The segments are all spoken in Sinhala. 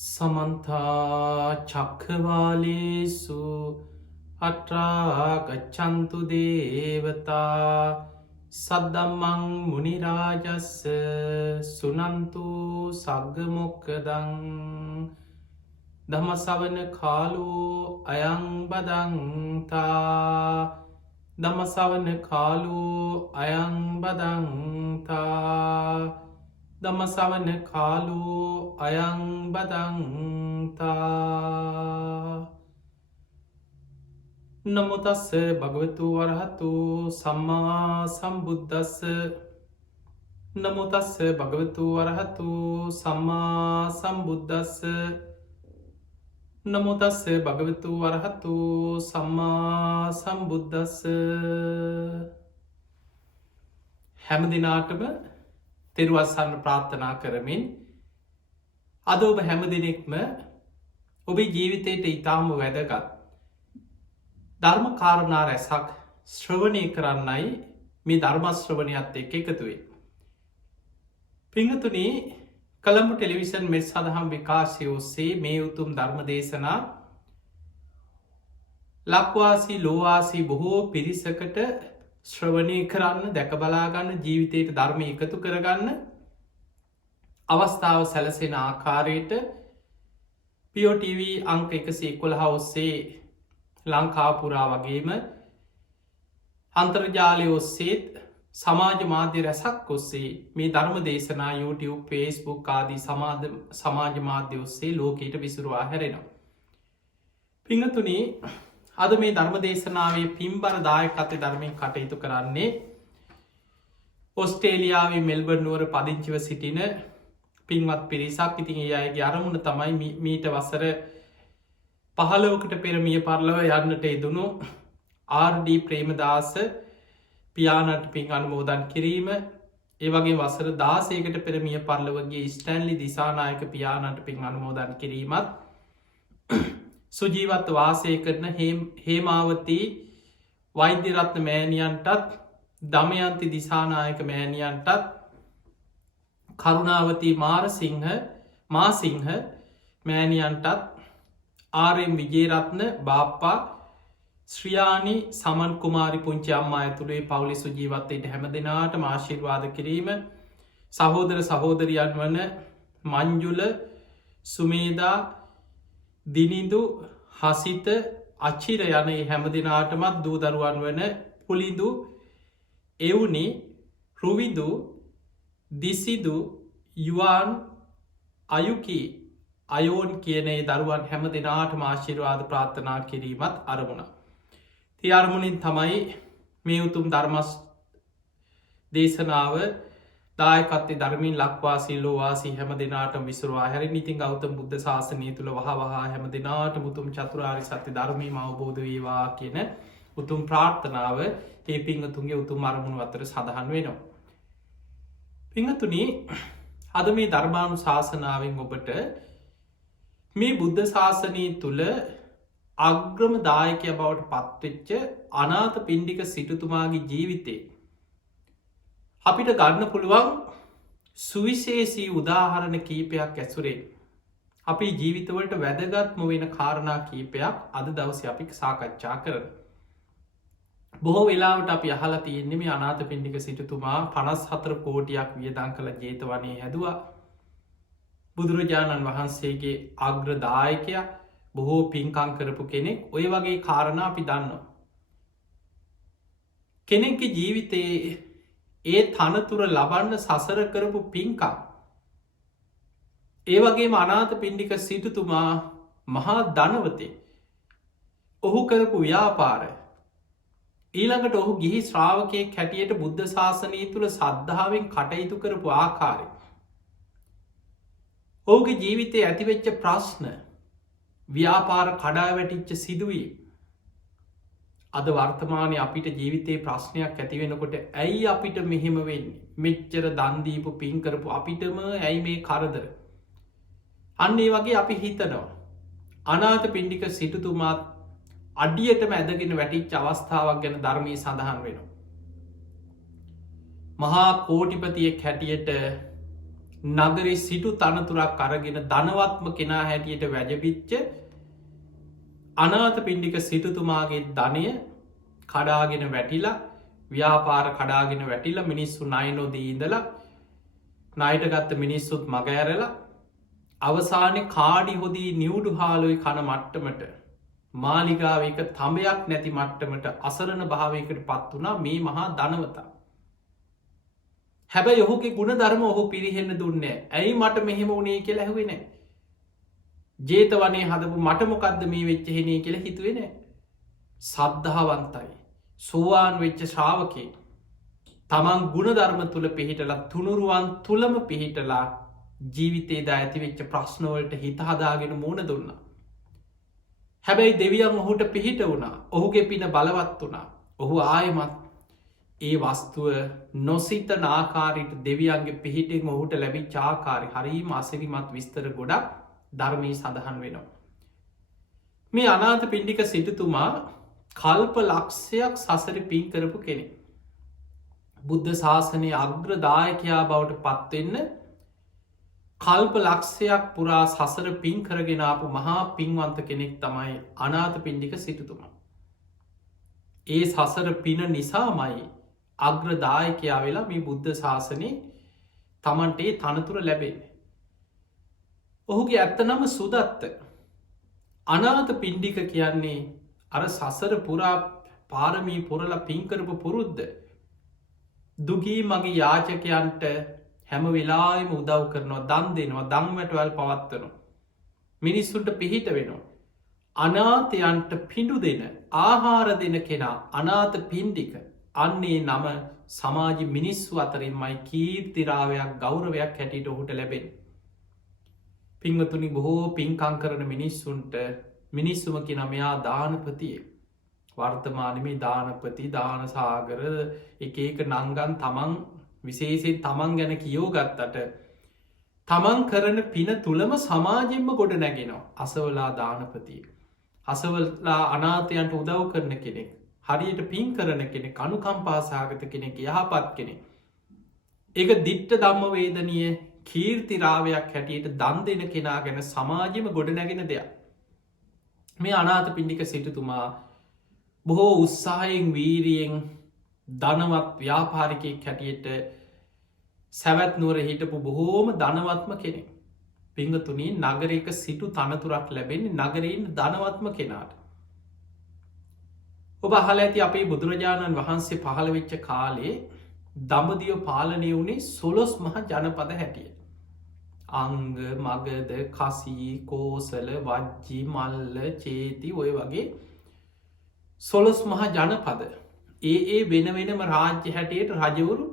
සමන්තා චක්ඛවාලේසු අත්‍රා ගච්ඡන්තු දේවතා සද්දම්මං මුනි රාජස්ස සුනන්තු සග්ග මොක්ඛදං ධම්ම ශ්‍රවණ කාලෝ අයං බදන්තා ධම්ම ශ්‍රවණ කාලෝ අයං බදන්තා ධම්ම ශ්‍රවණ කාලෝ අයං බදන්තා නමෝ තස්ස භගවතු වරහතු සම්මා සම්බුද්දස්ස නමෝ තස්ස භගවතු වරහතු සම්මා සම්බුද්දස්ස නමෝ තස්ස භගවතු වරහතු සම්මා සම්බුද්දස්ස හැම දිනාටම තෙරුවන් සරණ ප්‍රාර්ථනා කරමින් අද ඔබ හැම දිනෙකම ඔබේ ජීවිතයට ඉතාම වැදගත් ධර්ම කාරණා රැසක් ශ්‍රවණය කරන්නයි මේ ධර්ම ශ්‍රවණයත් එක්ක එකතු වෙන්නේ. පින්වතුනි, කොළඹ ටෙලිවිෂන් මෙත් සදහම් විකාශය ඔස්සේ මේ උතුම් ධර්ම දේශනා ලක්වාසී ලෝවාසී බොහෝ පිරිසකට ශ්‍රවණය කරන්න, දැක බලා ගන්න, ජීවිතයට ධර්මය එකතු කරගන්න අවස්ථාව සැලසෙන ආකාරයට POTV අංක 111 ඔස්සේ ලංකාව පුරා වගේම අන්තර්ජාලය ඔස්සේත් සමාජ මාධ්‍ය රැසක් ඔස්සේ මේ ධර්ම දේශනා YouTube, Facebook ආදී සමාජ මාධ්‍ය ඔස්සේ ලෝකයට විසුරුවා හැරෙනවා. පින්වතුනි, අද මේ ධර්ම දේශනාවේ පින්බර දායකත්වයෙන් ධර්මයෙන් කටයුතු කරන්නේ ඔස්ට්‍රේලියාවේ මෙල්බර්න් නුවර පදිංචිව සිටින පින්වත් පිරිසක්. ඉතින් ඒ අයගේ අරමුණ තමයි මීට වසර 15කට පෙර මිය පරලොව යන්නට යෙදුණු RD ප්‍රේමදාස පියාණන්ට පින් අනුමෝදන් කිරීම, ඒ වගේ වසර 16කට පෙර මිය පරලොව ගිය ස්ටැන්ලි දිසානායක පියාණන්ට පින් අනුමෝදන් කිරීමත්, සුජීවත්ව වාසය කරන හේමාවතී වෛද්‍යරත්න මෑණියන්ටත්, දමයන්ති දිසානායක මෑණියන්ටත්, කරුණාවතී මාසිංහ මෑණියන්ටත්, RM විජේරත්න බාප්පා, ශ්‍රියානි සමන් කුමාරි පුංචි අම්මා ඇතුළේ පවුලේ සුජීවත්වයට හැම දෙනාටම ආශිර්වාද කිරීම, සහෝදර සහෝදරියන් වන මංජුල, සුමේදා, දිනිඳු, හසිත, අචිර යන හැම දෙනාටමත් දූ දරුවන් වන පුලිඳු, එවුනි, රුවිදු, දිසිදු, යුවාන්, අයුකි, අයෝන් කියන දරුවන් හැම දෙනාටම ආශිර්වාද ප්‍රාර්ථනා කිරීමත් අරමුණ. ඒ අරමුණින් තමයි මේ උතුම් ධර්ම දේශනාව දායකත්වයෙන් ධර්මයෙන් ලක්වාසී ලෝවාසී හැම දෙනාටම විසුරුවා හැරෙන. ඉතින් ගෞතම බුද්ධ ශාසනය තුල වහවහ හැම දෙනාටම උතුම් චතුරාර්ය සත්‍ය ධර්මයම අවබෝධ වේවා කියන උතුම් ප්‍රාර්ථනාව මේ පින්වතුන්ගේ උතුම් අරමුණු අතර සඳහන් වෙනවා. පින්වතුනි, අද මේ ධර්මානුශාසනාවෙන් ඔබට මේ බුද්ධ ශාසනය තුළ අග්‍රම දායකයා බවට පත්වෙච්ච අනාථපිණ්ඩික සිටුතුමාගේ ජීවිතේ අපිට ගන්න පුළුවන් සුවිශේෂී උදාහරණ කීපයක් ඇසුරේ අපි ජීවිතවලට වැදගත්ම වෙන කාරණා කීපයක් අද දවසේ අපි සාකච්ඡා කරනවා. බොහෝ වෙලාවට අපි අහලා තියෙන්නේ මේ අනාථපිණ්ඩික සිටුතුමා 54 කෝටියක් වියදම් කළ ජේතවනයේ හැදුවා. බුදුරජාණන් වහන්සේගේ අග්‍රදායකයා, බොහෝ පින්කම් කරපු කෙනෙක්. ඔය වගේ කාරණා අපි දන්නවා. කෙනෙක්ගේ ජීවිතයේ ඒ තනතුර ලබන්න සසර කරපු පින්කම්, ඒ වගේම අනාථපිණ්ඩික සිටුතුමා මහා ධනවතෙක්. ඔහු කරපු ව්‍යාපාර, ඊළඟට ඔහු ගිහි ශ්‍රාවකයෙක් හැටියට බුද්ධ ශාසනය තුළ සද්ධාවෙන් කටයුතු කරපු ආකාරය, ඔහුගේ ජීවිතයේ ඇතිවෙච්ච ප්‍රශ්න, ව්‍යාපාර කඩා වැටිච්ච සිදුවීම්, අද වර්තමානයේ අපිට ජීවිතයේ ප්‍රශ්නයක් ඇති වෙනකොට ඇයි අපිට මෙහෙම වෙන්නේ? මෙච්චර දන් දීපු පින් කරපු අපිටම ඇයි මේ කරදර? අන්න ඒ වගේ අපි හිතනවා. අනාථපිණ්ඩික සිටුතුමාත් අඩියටම ඇදගෙන වැටිච්ච අවස්ථාවක් ගැන ධර්මයේ සඳහන් වෙනවා. මහා කෝටිපතියෙක් හැටියට නගරේ සිටු තනතුරක් අරගෙන ධනවත්ම කෙනා හැටියට වැජබිච්ච අනාත පිණ්ඩික සිටුතුමාගේ ධනය කඩාගෙන වැටිලා ව්‍යාපාර කඩාගෙන වැටිලා මිනිස්සු නයිනොදී ඉඳලා නයිට ගත්ත මිනිස්සුත් මගඇරලා අවසානය කාඩි හොදී නිවුඩු හාලුවයි කන මට්ටමට මාලිගාවක තඹයක් නැති මට්ටමට අසරණ භාවයකට පත් වනා මේ මහා ධනවතා. හැබැයි ඔහුගේ ගුණ ධර්ම ඔහු පිරිහෙන්න දුන්නේ ඇයි මට මෙහෙම වුණේ කියලා ඇහුවෙන. ජේතවනේ හදපු මටමොකක්ද මේ වෙච්චහෙනේ කියලා හිතුවෙන. සද්ධාවන්තයි. සෝවාන් වෙච්ච ශ්‍රාවකේ තමන් ගුණ ධර්ම තුළ පිහිටලා තුනුරුවන් තුළම පිහිටලා ජීවිතේ ද ඇතිවෙච්ච ප්‍රශ්නවලට හිත හදාගෙන මූුණ දුන්නා. හැබැයි දෙවියන් ඔහුට පිහිට වුණා ඔහුගේ පින බලවත් වුණා ඔහු ආයමත් ඒ වස්තුව නොසිත නාකාරයට දෙවියන්ගේ පිහිටෙන් ඔහුට ලැබි චාකාරි හරිම අසවිමත් විස්තර ගොඩක් ධර්මී සඳහන් වෙනවා. මේ අනාත පිණ්ඩික සිටුතුමා කල්ප ලක්ෂයක් සසර පින් කරපු කෙනෙ. බුද්ධ ශාසනය අග්‍රදායකයා බවට පත්වෙන්න කල්ප ලක්ෂයක් පුරා සසර පින් කරගෙනාපු මහා පින්වන්ත කෙනෙක් තමයි අනාත පිණ්ඩික සිටුතුමා. ඒ සසර පින නිසාමයි අග්‍රදායකයා වෙලා මේ බුද්ධ ශාසනය තමන්ටේ තනතුර ලැබෙන්නේ. ඔහුගේ ඇත්තනම සුදත්ත අනාත පිණ්ඩික කියන්නේ අර සසර පුරා පාරමී පුරල පින්කරපු පුරුද්ද දුගී මගේ යාචකයන්ට හැම වෙලාම උදව් කරනවා දන් දෙනවා දංවැටවල් පවත්වනවා. මිනිස්සුන්ට පිහිට වෙනවා. අනාතයන්ට පිඩු දෙන ආහාර දෙන කෙනා අනාත පින්ඩික අන්නේ නම සමාජ මිනිස්සු අතරින්මයි කීර්තිරාවයක් ගෞරවයක් හැටියට ඔහුට ලැබෙන. පිංවතුනි බොහෝ පින්කං කරන මිනිස්සුන්ට මිනිස්සුම කියෙන මෙයා දානපතිය වර්තමානමේ දානපති දානසාගර එක නංගන් තමන් විශේෂෙන් තමන් ගැන කියෝ ගත්තට තමන් කරන පින තුළම සමාජෙන්ම ගොඩ නැගෙනවා අසවලා දානපතිය. අසවල්ලා අනාතයන්ට උදව් කරන කෙනෙක් හරියට පින් කරන කෙනෙ කනුකම්පාසාගත කෙනෙක් යහපත් කෙනෙ. එක දිට්ට දම්ම වේදනය කීර්තිරාවයක් හැටියට දන් දෙන කෙනා ගැන සමාජම ගොඩ නැගෙන දෙයක්. මේ අනාත පිණ්ඩික සිටුතුමා බොහෝ උත්සාහයෙන් වීරියෙන් ධනවත් ව්‍යාපාරිකයෙක් හැටියට සැවැත් නුවර හිටපු බොහෝම ධනවත්ම කෙනෙ. පිංගතුනී නගරයක සිටු තනතුරක් ලැබෙන්නේ නගරයින් ධනවත්ම කෙනාට. ඔබ අහල ඇති අපේ බුදුරජාණන් වහන්සේ පහළ වෙච්ච කාලේ දඹදිව පාලනය වුණේ සොලොස් මහ ජනපද හැටිය. අංග මගද කසී කෝසල වජ්ජි මල්ල චේති ඔය වගේ සොලොස් මහ ජනපද ඒ වෙන වෙනම රාජ්‍ය හැටියට රජවරු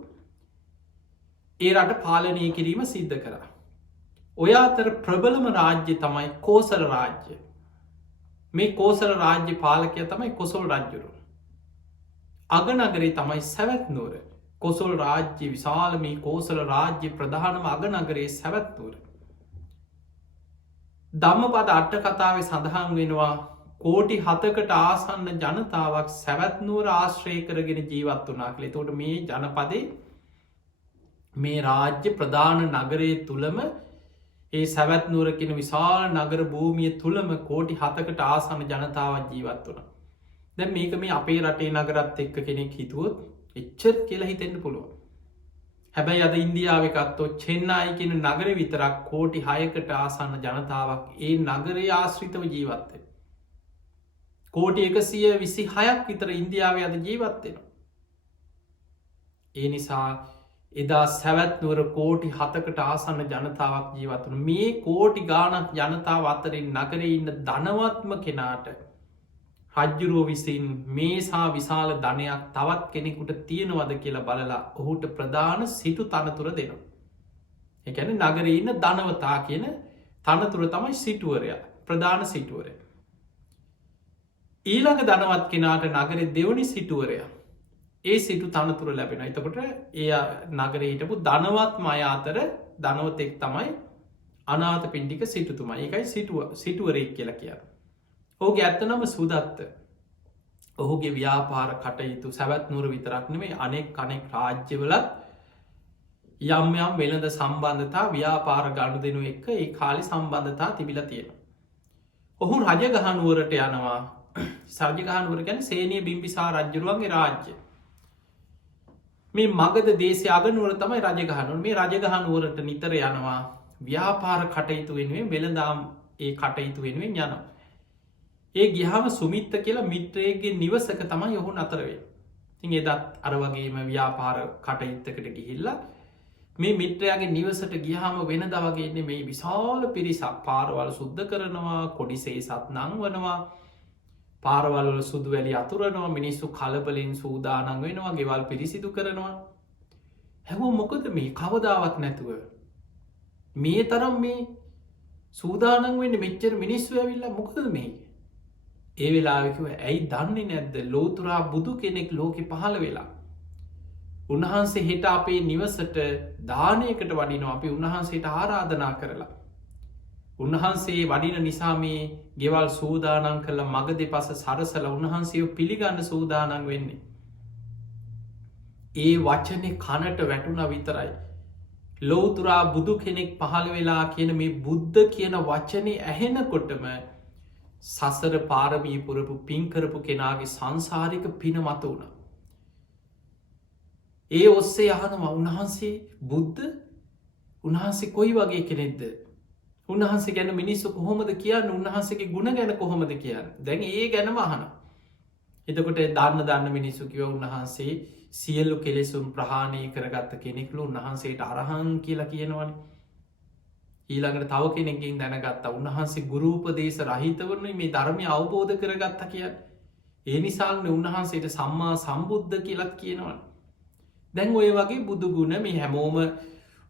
ඒ රට පාලනය කිරීම සිද්ධ කර. ඔය අතර ප්‍රබලම රාජ්‍ය තමයි කෝසල රාජ්‍ය. මේ කෝසල රාජ්‍ය පාලකය තමයි කොසොල් රජ්ජුරු. අගනගරේ තමයි සැවැත් නුවර කොසොල් රාජ්‍ය විශාල මේ කෝසල රාජ්‍ය ප්‍රධානම අගනගරේ සැවැත්නුවර. ධම්මපද අට්ට කතාව සඳහන් වෙනවා කෝටි 7කට ආසන්න ජනතාවක් සැවැත්නුවර ආශ්‍රය කරගෙන ජීවත් වනා කළේ. තොට මේ ජනපදේ මේ රාජ්‍ය ප්‍රධාන නගරය තුළම ඒ සැවැත්නුවරකෙන විශාල නගර භූමිය තුළම කෝටි 7කට ආසන්න ජනතාවත් ජීවත් වන. දැ මේක මේ අපේ රටේ නගරත් එක්ක කෙනෙක් හිතුවොත් එච්චර් කියලා හිතෙන්න්න පුළුවන්. හැබැයි අද ඉන්දියාවකත්තෝ චෙන්නයි කියෙන නගර විතරක් කෝටි 6කට ආසන්න ජනතාවක් ඒ නගරේ ආශ්‍රිතව ජීවත්තේ. කෝටි 126ක් විතර ඉන්දියාව අද ජීවත්වෙන. ඒ නිසා එදා සැවැත්නුවර කෝටි 7කට ආසන්න ජනතාවක් ජීවත්වන මේ කෝටි ගානක් ජනතාව අතරින් නගරේ ඉන්න ධනවත්ම කෙනාට රජ්ජුරුව විසින් මේසා විශාල ධනයක් තවත් කෙනෙකුට තියෙනවද කියලා බලලා ඔහුට ප්‍රධාන සිටු තනතුර දෙනවා. එකැන නගර ඉන්න ධනවතා කියන තනතුර තමයි සිටුවරය ප්‍රධාන සිටුවරය. ඊළඟ ධනවත් කෙනාට නගර දෙවනි සිටුවරය ඒ සිටු තනතුර ලැබෙන. එතකොට ඒ නගර හිටපු ධනවත් මය අතර ධනවතෙක් තමයි අනාත පිණ්ඩික සිටුතුමා. ඒකයි සිටුවරෙක් කියලා කිය. ඔහුගේ ඇත්තනම සුදත්ත. ඔහුගේ ව්‍යාපාර කටයුතු සැවැත් නුවර විතරක් නෙමේ අනෙක් කනෙක් රාජ්‍යවලත් යම් යම් වෙළඳ සම්බන්ධතා ව්‍යාපාර ගණු දෙනු එක්ක ඒ කාලි සම්බන්ධතා තිබිල තියෙන. ඔහු රජගහනුවරට යනවා සර්ජගහනුවර ගැන සේනය බිම්පිසා රජ්ජරුවන්ගේ රාජ්‍ය. මේ මගද දේශය අගනුවර තමයි රජගහනුව මේ රජගහනුවරට නිතර යනවා ව්‍යාපාර කටයුතු වෙනුවෙන් වෙළඳාම් ඒ කටයුතු වෙනුවෙන් යනවා. ඒ ගිහාම සුමිත්ත කියලා මිත්‍රයගේ නිවසක තමයි ඔහු අතරවේ. තින් එදත් අර වගේම ව්‍යාපාර කටයුත්තකට ගිහිල්ලා මේ මිත්‍රයාගේ නිවසට ගිහාම වෙන දවගේන්නේ මේ විශාල පිරිසක් පාරවල් සුද්ධ කරනවා කොඩිසේ සත් නං වනවා පාරවල්ල සුදු වැලි අතුරනවා මිනිස්සු කලබලින් සූදානන් වෙනවා ගෙවල් පිරිසිදු කරනවා. හැමෝ මොකද මේ කවදාවත් නැතුව මේ තරම් මේ සූදානන් වෙන්න මෙච්චර මිනිස්සු ඇවිල්ල මොකද මේ ඒ වෙලාවිකුව ඇයි දන්නේ නැද්ද ලෝතුරා බුදු කෙනෙක් ලෝකෙ පහළ වෙලා. උන්වහන්සේ හෙට අපේ නිවසට දානයකට වඩිනවා අපි උන්වහන්සේට ආරාධනා කරලා. උන්වහන්සේ වඩින නිසා මේ ගෙවල් සූදානන් කළ මග දෙපස සරසල උන්වහන්සේෝ පිළිගන්න සූදානන් වෙන්නේ. ඒ වචනෙ කනට වැටුණ විතරයි. ලෝතුරා බුදු කෙනෙක් පහළ වෙලා කියන මේ බුද්ධ කියන වචනය ඇහෙනකොටම සසර පාරමී පුරපු පින්කරපු කෙනාගේ සංසාරික පින මත වුණ. ඒ ඔස්සේ අහනවා උන්වහන්සේ බුද්ධ උන්වහන්සේ කොයි වගේ කෙනෙක්ද උන්වහන්සේ ගැන මිනිස්සු කොහොමද කියන්න උන්වහන්සේගේ ගුණ ගැන කොහොමද කියන්න දැන් ඒ ගැනම අහන. එතකොට දන්න මිනිස්සු කිව උන්වහන්සේ සියල්ලු කෙලෙසුම් ප්‍රහාණය කරගත්ත කෙනෙක්ලු උන්වහන්සේට අරහන් කියලා කියනවන. ඊළඟට තව කෙනෙකින් දැනගත්ත උන්වහන්සේ ගුරූපදේශ රහිතවරන මේ ධර්මය අවබෝධ කරගත්ත කිය. ඒ නිසාල්න උන්වහන්සේට සම්මා සම්බුද්ධ කියලත් කියනවන. දැන් ඔය වගේ බුදුගුණ මේ හැමෝම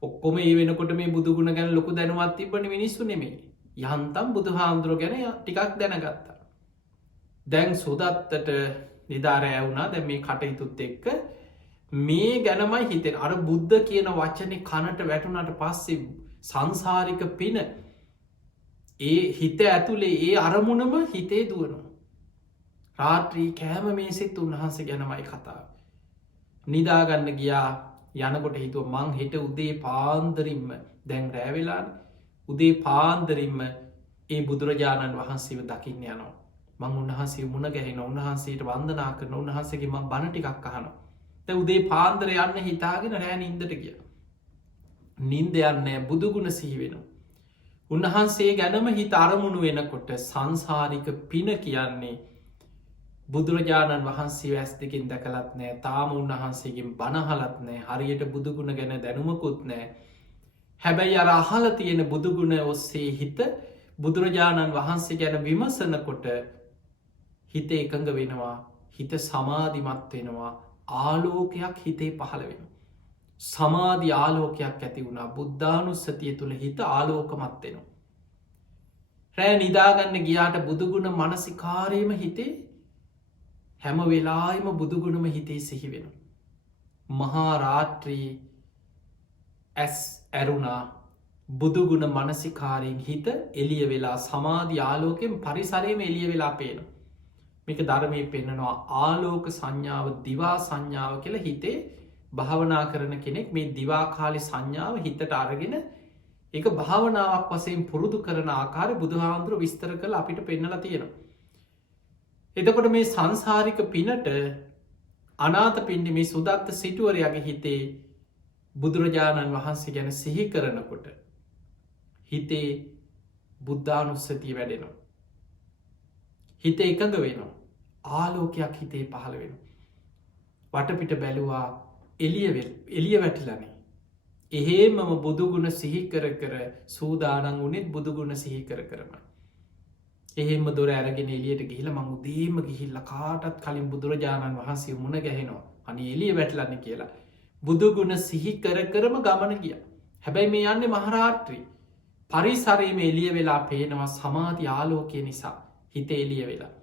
ඔක්කොම ඒ වෙනකොට මේ බුදුගුණ ගැන ලොකු දැනුවත් තිබන මිනිස්සු නෙමේ යහන්තම් බුදු හාමුදුරුව ගැන ටිකක් දැනගත්තා. දැන් සුදත්තට නිධාරය වුණා දැ මේ කටයුතුත් එක්ක මේ ගැනමයි හිතෙන් අර බුද්ධ කියන වචනය කනට වැටුනට පස්සේ සංසාරික පින ඒ හිත ඇතුළේ ඒ අරමුණම හිතේ දුවනු. රාත්‍රී කෑම මේසෙත් උන්වහන්සේ ගැනමයි කතාව. නිදාගන්න ගියා යනකොට හිතුව මං හිට උදේ පාන්දරින්ම දැන් රෑවෙලා උදේ පාන්දරින්ම ඒ බුදුරජාණන් වහන්සේව දකින්න යනවා. මං උන්වහන්සේ මුණ ගැහෙන උන්වහන්සේට වන්දනා කරන උන්වහන්සේගේ මං බණටිකක් අහනවා. තැ උදේ පාන්දර යන්න හිතාගෙන රෑ නින්දට ගිය. නින්ද යන්නේ බුදුගුණ සිහිවෙන. උන්වහන්සේ ගැනම හිත අරමුණු වෙනකොට සංසාරික පින කියන්නේ බුදුරජාණන් වහන්සේ වැස් දෙකින් දැකලත් නෑ තාම උන්වහන්සේගෙන් බණහලත් නෑ හරියට බුදුගුණ ගැන දැනුමකුත් නෑ. හැබැයි අර අහල තියෙන බුදුගුණ ඔස්සේ හිත බුදුරජාණන් වහන්සේ ගැන විමසනකොට හිත එකඟ වෙනවා හිත සමාධිමත් වෙනවා ආලෝකයක් හිතේ පහළ වෙන. සමාධි ආලෝකයක් ඇති වුණා බුද්ධානුස්සතිය තුළ හිත ආලෝකමත් වෙනවා. රෑ නිදාගන්න ගියාට බුදුගුණ මනසිකාරයම හිතේ හැම වෙලායිම බුදුගුණම හිතේ සිහි වෙන. මහාරාත්‍රී ඇස් ඇරුණා බුදුගුණ මනසිකාරයෙන් හිත එලිය වෙලා සමාධි ආලෝකෙන් පරිසරයම එලිය වෙලා පේන. මේක ධර්මය පෙන්න්නනවා ආලෝක සංඥාව දිවා සංඥාව කියලා හිතේ භාවනා කරන කෙනෙක් මේ දිවාකාලි සංඥාව හිතට අරගෙන එක භාවනාවක් වසයෙන් පුරුදු කරන ආකාර බුදුහාන්දුර විස්තර කළ අපිට පෙන්නල තියෙනවා. එතකොට මේ සංසාරික පිනට අනාත පින්ඩි මේ සුදත්ත සිටුවරයාගේ හිතේ බුදුරජාණන් වහන්සේ ගැන සිහි කරනකොට හිතේ බුද්ධානුස්සතිය වැඩෙනවා. හිත එකඟ වෙනවා ආලෝකයක් හිතේ පහළ වෙන. වටපිට බැලුවා එලිය වැටිලනේ. එහෙමම බුදුගුණ සිහිකර කර සූදානන් වනෙත් බුදුගුණ සිහිකර කරම. එහෙම දොර ඇරගෙන එලියට ගිහිල මං උදේම ගිහිල්ල කාටත් කලින් බුදුරජාණන් වහන්සේ මුණ ගැහෙනවා අනි එලිය වැටලන්න කියලා. බුදුගුණ සිහි කර කරම ගමන ගිය. හැබැයි මේ යන්නේ මහරාත්‍රී පරිසරයම එලිය වෙලා පේනවා සමාධි ආලෝකය නිසා හිත එලිය වෙලා.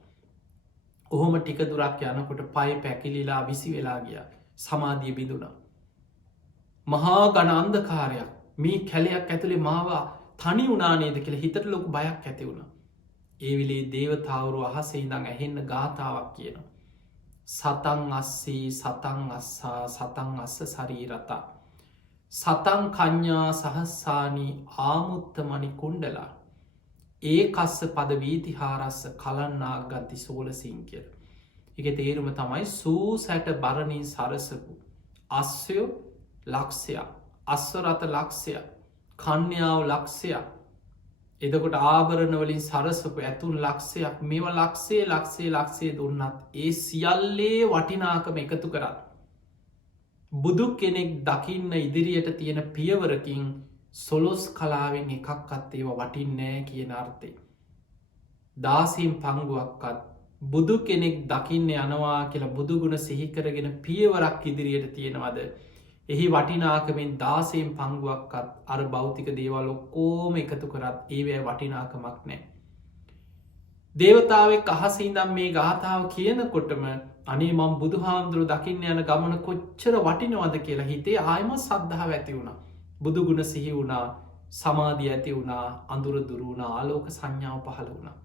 ඔහොම ටික දුරක් යනකොට පයි පැකිලිලා විසි වෙලා ගිය සමාධිය බිඳුනා. මහා ගණන්දකාරයක් මේ කැලයක් ඇතුළේ මාවා තනි උනානේද කියල හිතට ලොක බයක් ඇති වුණ. ඒවිලේ දේවතාවරු අහසේ ඉඳං ඇහෙන්න ගාථාවක් කියන. සතන් අස්සේ සතන් අස්සා සතන් අස්ස සරීරතා. සතන් කඥ්ඥා සහස්සානී ආමුත්තමනි කුණ්ඩලා ඒ කස්ස පද වීති හාරස්ස කලන්නා ගත්ති සෝලසිං කියල. එක තේරුම තමයි සූ සැට බරණින් සරසපු. අස්වයෝ ලක්ෂයක් අස්වරත ලක්ෂයක් කන්‍යාව ලක්ෂයක් එදකොට ආභරණවලින් සරසපු ඇතුන් ලක්ෂයක් මෙව ලක්ෂේ දුන්නත් ඒ සියල්ලේ වටිනාකම එකතු කරන්න. බුදු කෙනෙක් දකින්න ඉදිරියට තියෙන පියවරකින් සොලොස් කලාවෙන් එකක්කත් ඒව වටින්නෑ කියන අර්ථය. දාසීම් පංගුවක්කත් බුදු කෙනෙක් දකින්න යනවා කියලා බුදුගුණ සිහිකරගෙන පියවරක් ඉදිරියට තියෙනවද. එහි වටිනාකමෙන් දාසයෙන් පංගුවක්කත් අර භෞතික දේවල් ඔක්කෝම එකතු කරත් ඒවැ වටිනාකමක් නෑ. දේවතාවෙක් අහසිදම් මේ ගාථාව කියනකොටම අනේ මං බුදු හාමුදුරු දකින්න යන ගමන කොච්චර වටිනවද කියලා හිතේ ආයම සද්ධාව ඇති වුණා. බුදුගුණ සිහි වුණා සමාධී ඇති වුණා අඳුර දුරුණ ආලෝක සංඥාව පහළ වුණා.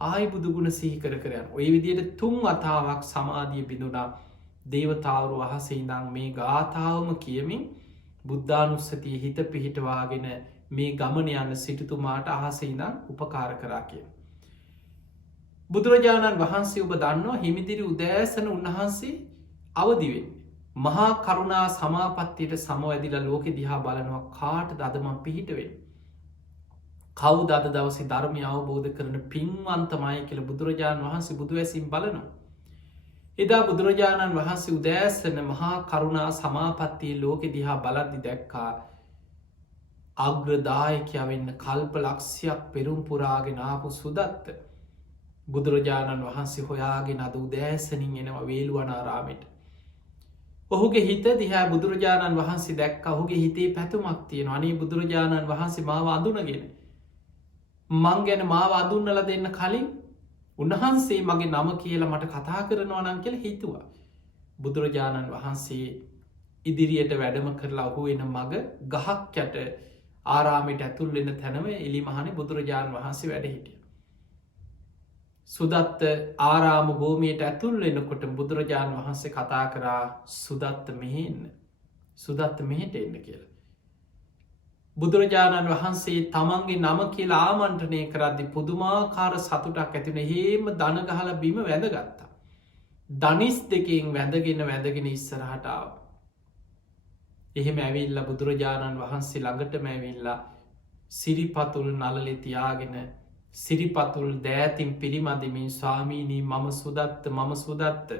ආයි බුදුගුණ සිහි කරයන් ඔය විදියට තුන් වතාවක් සමාධිය බිඳුනා දේවතාවරු අහසඉදං මේ ගාථාවම කියමින් බුද්ධානුස්සතිය හිත පිහිටවාගෙන මේ ගමන යන්න සිටුතුමාට අහසඉදං උපකාර කරා කිය. බුදුරජාණන් වහන්සේ ඔබ දන්නවා හිමිදිරි උදෑසන උන්වහන්සේ අවදිවෙන්. මහා කරුණා සමාපත්තියට සමවැදිල ලෝකෙ දිහා බලනවා කාට දදමන් පිහිටවෙන්. කව් දද දවසි ධර්මය අවබෝධ කරන පින්වන්තමයි කියල බුදුරජාණන් වහන්සේ බුදුවැසින් බලනවා. එදා බුදුරජාණන් වහන්සේ උදෑසන මහා කරුණා සමාපත්තිය ලෝකෙ දිහා බලද්දි දැක්කා අග්‍රදායකයවෙන්න කල්ප ලක්ෂයක් පෙරුම් පුරාගෙන ආපු සුදත්ත බුදුරජාණන් වහන්සේ හොයාගෙන අද උදෑසනින් එනවා වේළුවනාරාමෙට. ඔහුගේ හිත දිහා බුදුරජාණන් වහන්සේ දැක්ක ඔහුගේ හිතේ පැතුමක් තියෙන අනේ බුදුරජාණන් වහන්සේ මාව අඳුනගෙන මං ගැන මාව අඳුන්නල දෙන්න කලින් උන්වහන්සේ මගේ නම කියලා මට කතා කරනවා නම් කියල හිතුවා. බුදුරජාණන් වහන්සේ ඉදිරියට වැඩම කරලා ඔහු එන මග ගහක් යට ආරාමයට ඇතුල්ලෙන තැනව එලි මහන බුදුරජාණන් වහන්සේ වැඩ හිටිය. සුදත්ත ආරාම භූමියයට ඇතුල් එන්නකොට බුදුරජාණන් වහන්සේ කතා කරා සුදත්ත මෙහෙන්න සුදත්ත මෙහෙට එන්න කියලා. බුදුරජාණන් වහන්සේ තමන්ගේ නම කියලා ආමන්ත්‍රණය කරද්දි පුදුමාකාර සතුටක් ඇතින හේම දනගහල බිම වැදගත්තා. දනිස් දෙකින් වැඳගෙන ඉස්සරහටාව. එහෙම ඇවිල්ල බුදුරජාණන් වහන්සේ ළඟට මැවිල්ලා සිරිපතුල් නලලෙ තියාගෙන සිරිපතුල් දෑතින් පිරිමදිමින් ස්වාමීනී මම සුදත්ත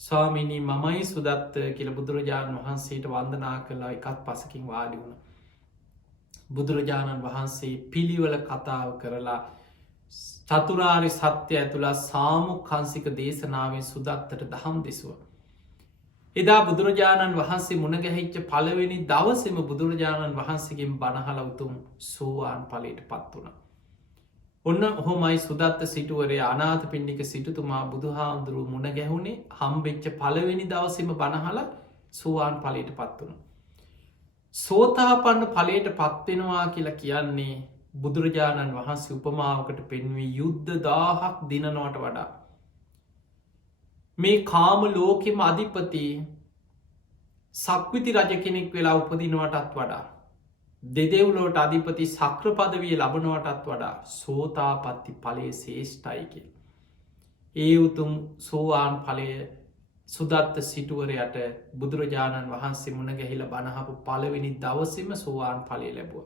ස්වාමිනී මමයි සුදත්ත කියල බුදුරජාණන් වහන්සේට වන්දනා කළා එකත් පසකින් වාඩි වුණ. බුදුරජාණන් වහන්සේ පිළිවල කතාව කරලා චතුරාරි සත්‍ය ඇතුළා සාමුක්කන්සික දේශනාවෙන් සුදත්තට දහම් දෙසුව. එදා බුදුරජාණන් වහන්සේ මුණගැහිච්ච පළවෙනි දවසම බුදුරජාණන් වහන්සේගෙන් බණහල උතුම් සෝවාන් පලට පත් වුණ. ඔන්න හොමයි සුදත්ත සිටුවරේ අනාත පිණ්ඩික සිටුතුමා බුදුහාමුදුරුව මුණ ගැහුණේ හම්බෙච්ච පළවෙනි දවසම බණහල සුවාන් පලට පත් වුණ. සෝතාපන්න පලට පත්වෙනවා කියලා කියන්නේ බුදුරජාණන් වහන්සේ උපමාවකට පෙන්වී යුද්ධ 1000ක් දිනනවට වඩා. මේ කාම ලෝකෙම අධිපති සක්විති රජ කෙනෙක් වෙලා උපදිනවටත් වඩා. දෙදෙව්ලෝට අධිපති සක්‍රපදවිය ලබනවටත් වඩා සෝතාපත්ති පලේ ශේෂ්ඨයිකෙල්. ඒ උතුම් සෝවාන් පලය සුදත්ත සිටුවරයට බුදුරජාණන් වහන්සේ මුණ ගැහිල බණහපු පළවෙනි දවසම සෝවාන් පලේ ලැබුව.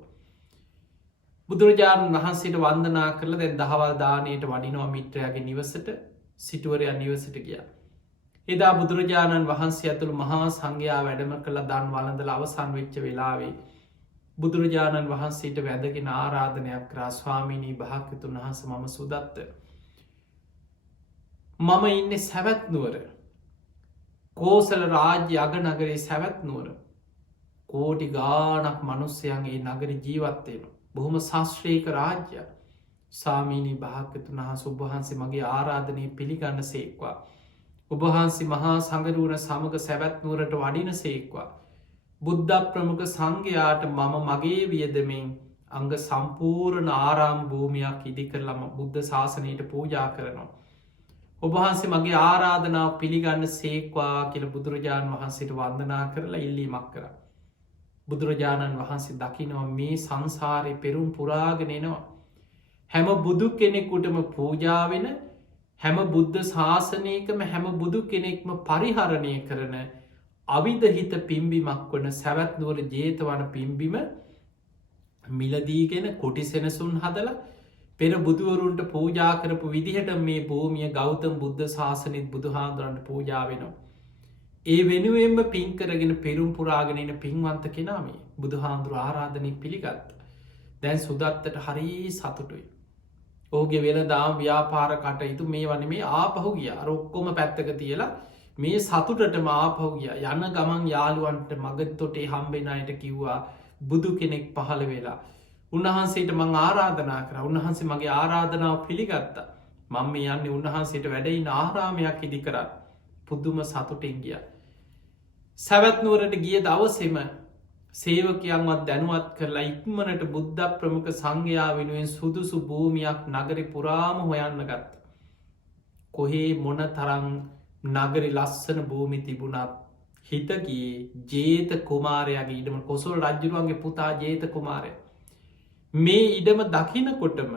බුදුරජාණන් වහන්සේට වන්දනා කරල දැන් දහවල් දානයට වඩිනවා මිත්‍රයාගේ නිවසට සිටුවරයා නිවසට ගිය. එදා බුදුරජාණන් වහන්සේ ඇතුළු මහා සංඝයා වැඩම කළ දන් වලඳල අවසන් වෙච්ච වෙලාවේ බුදුරජාණන් වහන්සේට වැදගෙන ආරාධනයක් කරා ස්වාමීනී භාග්‍යවතුන් වහන්සේ මම සුදත්ත. මම ඉන්නේ සැවැත්නුවර කෝසල රාජ්‍ය අගනගරේ සැවැත්නුවර කෝටි ගානක් මනුස්සයන්ගේ නගර ජීවත්වයෙන බොහොම ශස්ත්‍රේක රාජ්‍ය සාමීනී භාග්‍යවතුන් වහන්සේ ඔබවහන්සේ මගේ ආරාධනය පිළිගන්න සේක්වා. ඔබවහන්සේ මහා සඟරුවන සමග සැවැත්නුවරට වඩින සේක්වා. බුද්ධ ප්‍රමුඛ සංඝයාට මම මගේ වියදමින් අංග සම්පූර්ණ ආරාම් භූමියක් ඉදි කරලම බුද්ධ ශාසනයට පූජා කරනවා. ඔබහන්සේ මගේ ආරාධනාව පිළිගන්න සේක්වා කියල බුදුරජාණන් වහන්සේට වන්දනා කරලා ඉල්ලීමක් කර. බුදුරජාණන් වහන්සේ දකිනවා මේ සංසාරය පෙරුම් පුරාගෙනෙනවා. හැම බුදු කෙනෙකුටම පූජාවෙන හැම බුද්ධ ශාසනයකම හැම බුදු කෙනෙක්ම පරිහරණය කරන අවිධහිත පිම්බිමක් වන සැවැත්නුවර ජේතවන පිම්බිම මිලදීගෙන කොටි සෙනසුන් හදල පෙර බුදුවරුන්ට පූජා කරපු විදිහට මේ භූමිය ගෞතම බුද්ධ ශාසනත් බුදුහාන්දුරන්ට පූජාවෙනවා. ඒ වෙනුවෙන්ම පින්කරගෙන පෙරුම් පුරාගෙනන පින්වන්ත කෙනාමේ බුදුහාන්දුර ආරාධනය පිළිගත්ත. දැන් සුදත්තට හරි සතුටුයි. ඕගේ වෙල දාම් ව්‍යාපාර කටයුතු මේ වන මේ ආපහු ගිය රොක්කොම පැත්තක තියලා මේ සතුටට ආපහු ගිය යන්න ගමන් යාළුවන්ට මගත් තොටේ හම්බෙනයට කිව්වා බුදු කෙනෙක් පහළ වෙලා. උන්වහන්සේට මං ආරාධනා කර උන්වහන්සේ මගේ ආරාධනාව පිළිගත්ත. මං මේ යන්න උන්වහන්සේට වැඩයින ආරාමයක් ඉදි කරන්න පුද්දුම සතුටෙන් ගිය. සැවැත්නුවරට ගිය දවසෙම සේවකයන්වත් දැනුවත් කරලා ඉක්මනට බුද්ධ ප්‍රමුඛ සංඝයා වෙනුවෙන් සුදුසු භූමියක් නගරි පුරාම හොයන්න ගත්ත. කොහේ මොන තරං නගරි ලස්සන භූමි තිබුණත් හිතගේ ජේත කුමාරයාගේ ඉඩම කොසොල් රජ්ජුරුවන්ගේ පුතා ජේත කුමාරය. මේ ඉඩම දකිනකොටම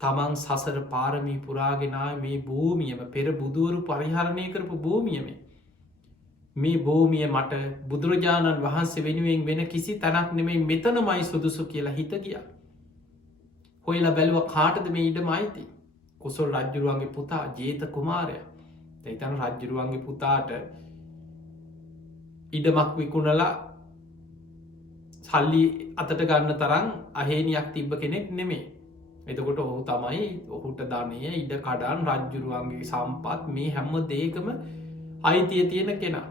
තමන් සසර පාරමී පුරාගෙනා මේ භූමියම පෙර බුදුවරු පරිහරණය කරපු භූමියම මේ භූමිය මට බුදුරජාණන් වහන්සේ වෙනුවෙන් වෙන කිසි තැනක් නෙමෙයි මෙතනමයි සුදුසු කියලා හිත ගිය. හොයලා බැලුව කාටද මේ ඉඩම අයිති. කොසොල් රජ්ජුරුවන්ගේ පුතා ජේත කුමාරය. තැතන රජ්ජුරුවන්ගේ පුතාට ඉඩමක් විකුණලා සල්ලි අතට ගන්න තරම් අහේනියක් තිබ්බ කෙනෙක් නෙමේ. එතකොට ඔහු තමයි ඔහුට ධනය ඉඩ කඩන් රජ්ජුරුවන්ගේ සම්පත් මේ හැම්ම දේකම අයිතිය තියෙන කෙනා.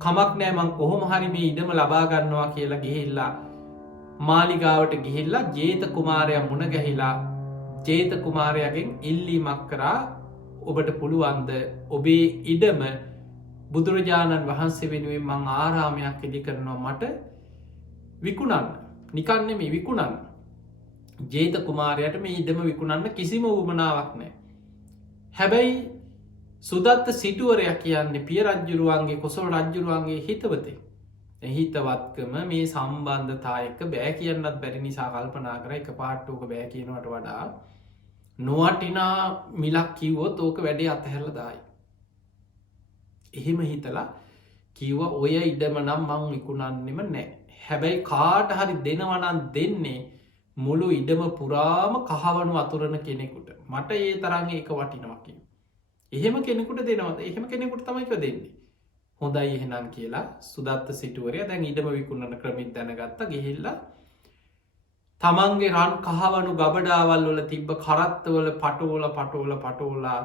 කමක් නෑමං කොහොම හරි මේ ඉඩම ලබාගන්නවා කියලා ගිහිල්ලා මාලිගාවට ගිහිල්ලා ජේත කුමාරය මුණ ගැහිලා ජේත කුමාරයගෙන් ඉල්ලීමක් කරා ඔබට පුළුවන්ද ඔබේ ඉඩම බුදුරජාණන් වහන්සේ වෙනුවෙන් මං ආරාමයක් එදි කරනවා මට විකුණන්න නිකන්නේ මේ විකුණන්න. ජේත කුමාරයට මේ ඉඩම විකුණන්න කිසිම උවමනාවක් නෑ. හැබැයි සුදත්ත සිටුවරයක් කියන්නේ පිය රජ්ජුරුවන්ගේ කොසොල් රජ්ජුරුවන්ගේ හිතවතේ. හිතවත්කම මේ සම්බන්ධතායක බෑ කියන්නත් බැරි නිසා කල්පනා කර එක පාට්ටෝක බෑ කියනවට වඩා නොවටිනා මිලක් කිව්වොත් ඕක වැඩේ අතහැරල දායි. එහෙම හිතලා කිව්ව ඔය ඉඩම නම් මං විකුණන්නෙම නෑ. හැබැයි කාට හරි දෙනවනන් දෙන්නේ මුළු ඉඩම පුරාම කහවනු අතුරන කෙනෙකුට මට ඒ තරන්ගේ එක වටිනවකින්. එහෙම කෙනෙකුට දෙනවද එහෙම කෙනෙකුට තමයික දෙන්නේ. හොඳයි එහෙනම් කියලා සුදත්ත සිටුවරය දැන් ඉඩම විකුණන ක්‍රමිත් දැනගත්ත ගිහිල්ලා තමන්ගේ රන් කහවනු ගබඩාවල් වල තිබ්බ කරත්තවල පටෝලා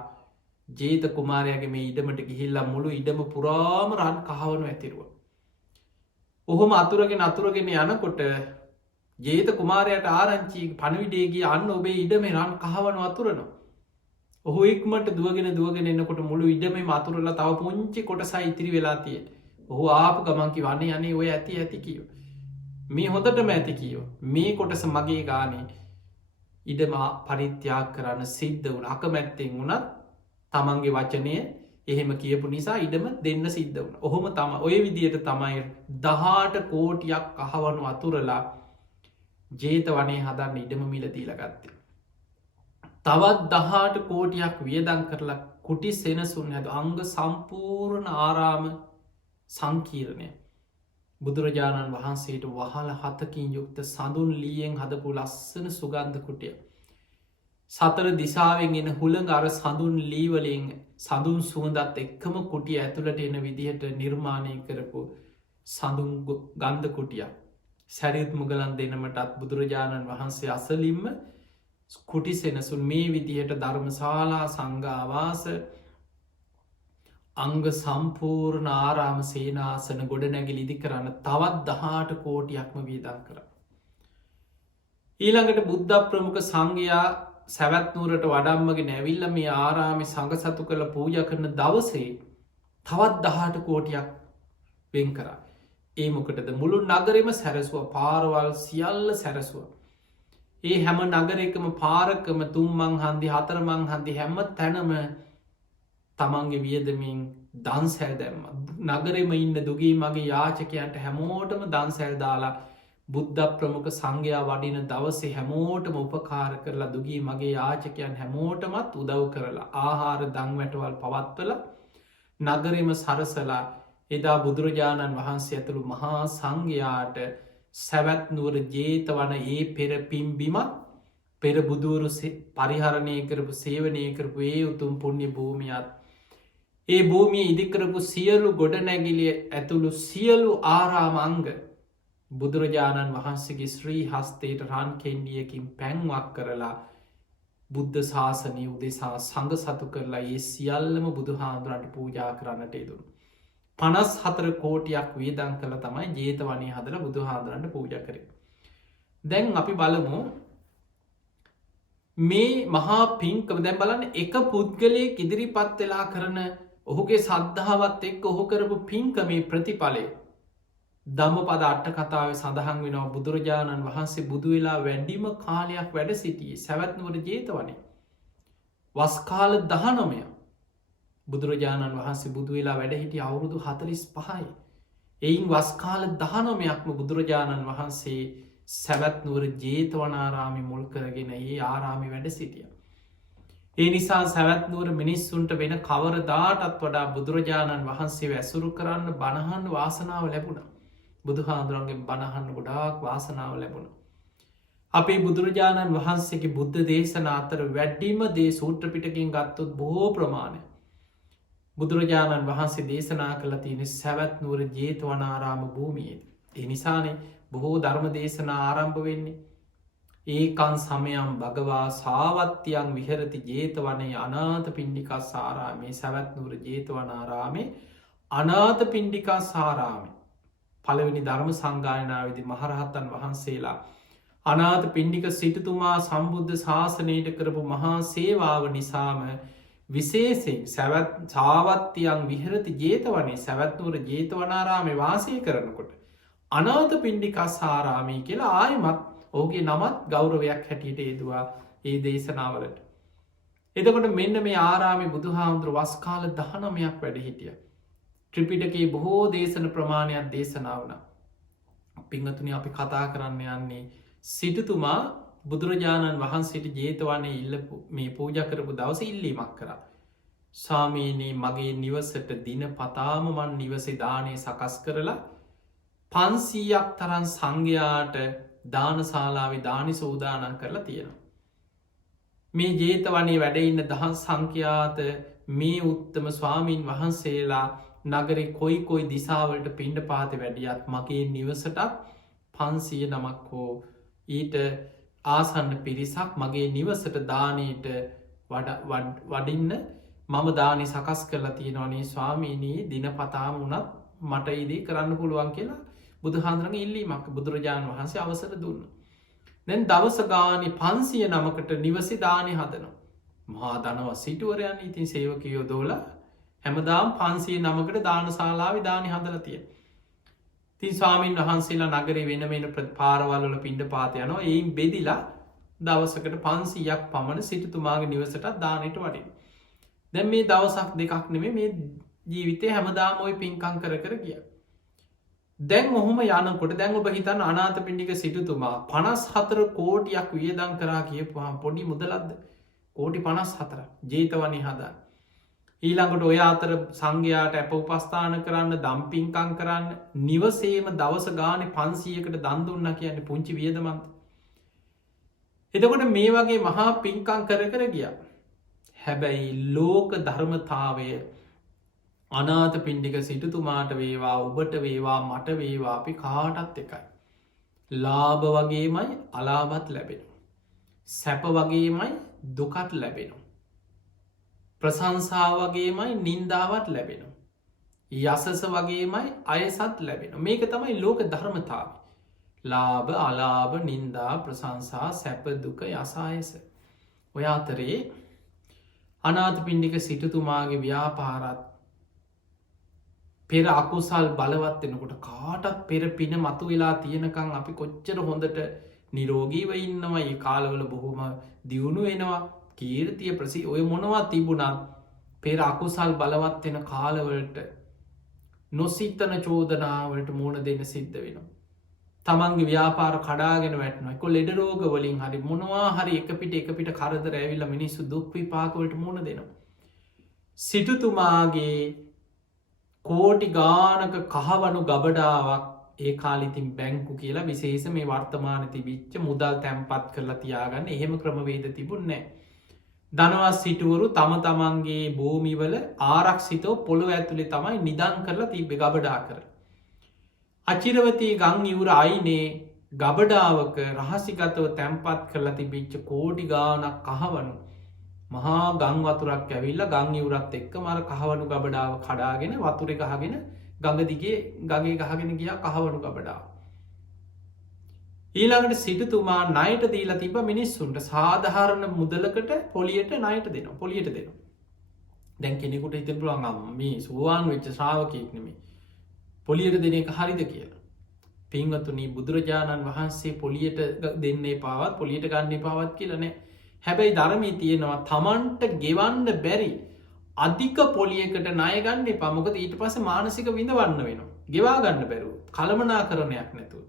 ජේත කුමාරයාගේ මේ ඉඩමට ගිහිල්ලා මුළු ඉඩම පුරාම රන් කහවනු ඇතිරුව. ඔහොම අතුරගෙන යනකොට ජේත කුමාරයට ආරංචි පණවිඩේගේ අන්න ඔබේ ඉඩම රන් කහවනු අතුරනවා. ඔහු ඉක්මට දුවගෙන එන්නකොට මුළු ඉඩම මතුරල තව පුංචි කොටසයි ඉතිරි වෙලා තිය. ඔහු ආපු ගමන්කි වන්නේ යනේ ඔය ඇති කියව. මේ හොඳටම ඇති කියව. මේ කොටස මගේ ගානේ ඉඩම පරිත්‍යාග කරන්න සිද්ධ වුණ අකමැත්තෙන් වුණත් තමන්ගේ වචනය එහෙම කියපු නිසා ඉඩම දෙන්න සිද්ධ වුණ. ඔහොම තම ඔය විදියට තමයි 18 කෝටියක් අහවනු අතුරලා ජේත වනේ හදන්න ඉඩම මිලදීල ගත්තේ. තවත් 18 කෝටියක් වියදං කරලා කුටි සෙනසුන් හැද අංග සම්පූර්ණ ආරාම සංකීර්ණය බුදුරජාණන් වහන්සේට වහල 7කින් යුක්ත සඳුන් ලීයෙන් හදපු ලස්සන සුගන්ධ කුටිය. සතර දිසාවෙන් එන හුළඟ අර සඳුන් ලීවලින් සඳුන් සුවඳත් එක්කම කුටිය ඇතුළට එන විදිහට නිර්මාණය කරපු සඳුන් ගන්ධ කුටිය. සැරියුත් මුගලන් දෙනමටත් බුදුරජාණන් වහන්සේ අසලින්ම කුටි සෙනසුන් මේ විදිහට ධර්මශාලා සංඝාවාස අංග සම්පූර්ණ ආරාම සේනාසන ගොඩනැගිලි ඉදි කරන්න තවත් 18 කෝටියක්ම වියදම් කර. ඊළඟට බුද්ධ ප්‍රමුඛ සංඝයා සැවැත්නුවරට වඩම්මගෙන ඇවිල්ල මේ ආරාමි සංඝ සතු කළ පූජ කරන දවසේ තවත් 18 කෝටියක් වෙන් කරා. ඒ මොකටද මුළු නගරෙම සැරසුව පාරවල් සියල්ල සැරසුව. ඒ හැම නගරයකම පාරකම 3 මං හන්දි 4 මං හන්දි හැම තැනම තමන්ගේ වියදමින් දන්සැල් දැම්ම නගරෙම ඉන්න දුගී මගේ යාචකයන්ට හැමෝටම දන්සැල් දාලා බුද්ධ ප්‍රමුඛ සංඝයා වඩින දවසේ හැමෝටම උපකාර කරලා දුගී මගේ යාචකයන් හැමෝටමත් උදව් කරලා ආහාර දංවැටවල් පවත්වල නගරෙම සරසලා එදා බුදුරජාණන් වහන්සේ ඇතුළු මහා සංඝයාට සැවැත්නුවර ජේතවන ඒ පෙර පිම්බිමත් පෙර බුදුවරු පරිහරණය කරපු සේවනය කරපු ඒ උතුම් පුුණ්‍ය භූමියත් ඒ භූමිය ඉදිකරපු සියලු ගොඩනැගිලිය ඇතුළු සියලු ආරාමංග බුදුරජාණන් වහන්සේගේ ශ්‍රී හස්තයට රන් කෙන්ඩියකින් පැන්වක් කරලා බුද්ධ ශාසනය උදෙසා සඟ සතු කරලා ඒ සියල්ලම බුදු හාදුරන්ට පූජා කරන්නට යෙදුණු. 54 කෝටියක් වේදන් කළ තමයි ජේතවනය හදල බුදු හාදුරන්ට පූජ කරේ. දැන් අපි බලමු මේ මහා පින්කම දැන් බලන්න එක පුද්ගලයෙක් ඉදිරිපත් වෙලා කරන ඔහුගේ සද්ධාවත් එක්ක ඔහු කරපු පින්කමේ ප්‍රතිඵලය ධම්මපද අට කතාවේ සඳහන් වෙනවා බුදුරජාණන් වහන්සේ බුදු වෙලා වැඩිම කාලයක් වැඩ සිටියේ සැවැත්නුවර ජේතවනේ. වස්කාල 19 බුදුරජාණන් වහන්සේ බුදු වෙලා වැඩ හිටිය අවුරුදු 45යි. එයින් වස්කාල 19ක්ම බුදුරජාණන් වහන්සේ සැවැත්නුවර ජේතවනාරාමි මුල් කරගෙන ඒ ආරාමි වැඩ සිටිය. ඒ නිසා සැවැත්නුවර මිනිස්සුන්ට වෙන කවරදාටත් වඩා බුදුරජාණන් වහන්සේ ඇසුරු කරන්න බණහන් වාසනාව ලැබුණ. බුදුහාදුරන්ගේ බණහන්න ගොඩාක් වාසනාව ලැබුණ. අපේ බුදුරජාණන් වහන්සේගේ බුද්ධ දේශන අතර වැඩ්ඩීම දේ සූත්‍රපිටකින් ගත්තොත් බොහෝ ප්‍රමාණය. බුදුරජාණන් වහන්සේ දේශනා කළ තියෙන සැවැත්නුවර ජේතවනාරාම භූමියේද. එනිසානේ බොහෝ ධර්ම දේශනා ආරම්භ වෙන්නේ. ඒකන් සමයම් භගවා සාවත්‍යයන් විහරති ජේතවනය අනාත පින්ඩිකා සාරාමේ සැවැත්නුවර ජේතවනාරාමේ අනාත පින්ඩිකා සාරාමේ පළවෙනි ධර්ම සංගායනාවේදී මහරහත්තන් වහන්සේලා අනාත පින්ඩික සිටුතුමා සම්බුද්ධ ශාසනයට කරපු මහා සේවාව නිසාම විශේෂෙන් සාවත්‍යයන් විහරති ජේතවනේ සැවැත්නුවර ජේතවනාරාමේ වාසය කරනකොට අනාත පින්ඩිකා සාරාමී කියලා ආයමත් ඕගේ නමත් ගෞරවයක් හැටියට ඒදවා ඒ දේශනාවලට. එතකොට මෙන්න මේ ආරාමි බුදුහාමුදුර වස්කාල 19ක් වැඩ හිටිය. ත්‍රිපිටකයේ බොහෝ දේශන ප්‍රමාණයක් දේශනාවන. පිංහතුනි අපි කතා කරන්න යන්නේ සිටුතුමා බුදුරජාණන් වහන්සේට ජේතවනය ඉල්ලපු මේ පූජ කරපු දවස ඉල්ලීමක් කරා. සාමීනී මගේ නිවසට දින පතාම මන් නිවසේ දානය සකස් කරලා 500ක් තරන් සංඝයාට දානශාලාවේ දානි සූදානන් කරලා තියෙනවා. මේ ජේතවනේ වැඩඉන්න දහන් සංඛ්‍යාත මේ උත්තම ස්වාමීන් වහන්සේලා නගරෙ කොයි දිසාවලට පිණ්ඩ පාති වැඩියත් මගේ නිවසටත් 500 නමක් හෝ ඊට ආසන්න පිරිසක් මගේ නිවසට දානයට වඩින්න මම දානි සකස් කරලා තියෙනවනේ ස්වාමීනී දින පතාම වනත් මට ඉදී කරන්න පුළුවන් කියලා බුදුහාන්දුරන්ගේ ඉල්ලීමක් බුදුරජාණන් වහන්සේ අවසර දුන්න. දැන් දවස ගානි 500 නමකට නිවසි දානය හදනවා. මහා දනව සිටුවරයන් ඉතින් සේවකයෝ දෝල හැමදාම් 500 නමකට දානශාලාවේ දානි හදලා තියෙන. තින් ස්වාමීන් වහන්සේලා නගරේ වෙන පාරවල්වල පිණ්ඩ පාතයනවා එයින් බෙදිලා දවසකට 500ක් පමණ සිටුතුමාගේ නිවසටත් දානයට වටින්. දැන් මේ දවසක් දෙකක් නෙමේ මේ ජීවිතය හැමදාම ඔය පින්කං කර ගිය. දැන් ඔහොම යනකොට දැන් ඔබ හිතන්න අනාත පිණ්ඩික සිටුතුමා 54 කෝටියක් වියදං කරා කියපුහම පොඩි මුදලක්ද කෝටි 54 ජේතවනය හදා. ඊළඟට ඔය අතර සංඝයාට ඇප උපස්ථාන කරන්න දම්පින්කං කරන්න නිවසේම දවස ගාන 500කට දන්දුන්න කියන්නේ පුංචි වියදමන්ත. එතකොට මේ වගේ මහා පින්කං කර ගිය. හැබැයි ලෝක ධර්මතාවය අනාත පිණ්ඩික සිටුතුමාට වේවා ඔබට වේවා මට වේවා අපි කාටත් එකයි. ලාභ වගේමයි අලාබත් ලැබෙන. සැප වගේමයි දුකත් ලැබෙන. ප්‍රසංසා වගේමයි නින්දාවත් ලැබෙන. යසස වගේමයි අයසත් ලැබෙන. මේක තමයි ලෝක ධර්මතාව. ලාභ අලාභ නින්දා ප්‍රසංසා සැප දුක යසායස. ඔය අතරේ අනාත පිණ්ඩික සිටුතුමාගේ ව්‍යාපාරත් පෙර අකුසල් බලවත් වෙනකොට කාටත් පෙර පින මතු වෙලා තියෙනකං අපි කොච්චර හොඳට නිරෝගීව ඉන්නවා. ඒ කාලවල බොහොම දියුණු වෙනවා කීර්තිය ප්‍රසි ඔය මොනවා තිබුණත් පෙර අකුසල් බලවත් වෙන කාලවලට නොසිතන චෝදනාවලට මුණ දෙන්න සිද්ධ වෙනවා. තමන්ගේ ව්‍යාපාර කඩාගෙන වැටන එක ලෙඩ රෝග වලින් හරි මොනවා හරි එක පිට කරදර ඇවිල්ල මිනිස්සු දුක් විපාකවලට මුණ දෙනවා. සිටුතුමාගේ කෝටි ගානක කහවනු ගබඩාවක් ඒ කාලිතින් බැංකු කියලා විශේෂ මේ වර්තමාන තිබිච්ච මුදල් තැන්පත් කරලා තියාගන්න එහෙම ක්‍රමවේද තිබුන්නේ. ධනවත් සිටුවරු තම තමන්ගේ භූමිවල ආරක්ෂිතව පොළොව ඇතුළේ තමයි නිදන් කරලා තිබ්බ ගබඩා කර. අචිරවතී ගං ඉවුර අයිනේ ගබඩාවක රහසිගතව තැන්පත් කරලා තිබිච්ච කෝටි ගානක් කහවනු මහා ගං වතුරක් ඇවිල්ල ගං ඉවුරත් එක්ක මර කහවනු ගබඩාව කඩාගෙන වතුර ගහගෙන ගඟදිගේ ගගේ ගහගෙන ගියා කහවනු ගබඩාව. ඊළඟට සිටතුමා නයට දීලා තිබ මිනිස්සුන්ට සාධහරණ මුදලකට පොලියට නයට දෙනවා පොලියට දෙනවා. දැන් කෙනෙකුට හිතන් පුළුවන් මේ සුවාන් වෙච්ච ශ්‍රාවකයෙක් නෙමේ පොලියට දෙන එක හරිද කියලා. පින්වතුනි බුදුරජාණන් වහන්සේ පොලියට දෙන්නේ පාවත් පොලියට ගන්නේ පාවත් කියලනෑ. හැබැයි ධර්මී තියෙනවා තමන්ට ගෙවන්න බැරි අධික පොලියකට ණයගන්න පමොකද ඊට පස මානසික විඳවන්න වෙනවා. ගෙවා ගන්න බැරු කළමනා කරනයක් නැතුව.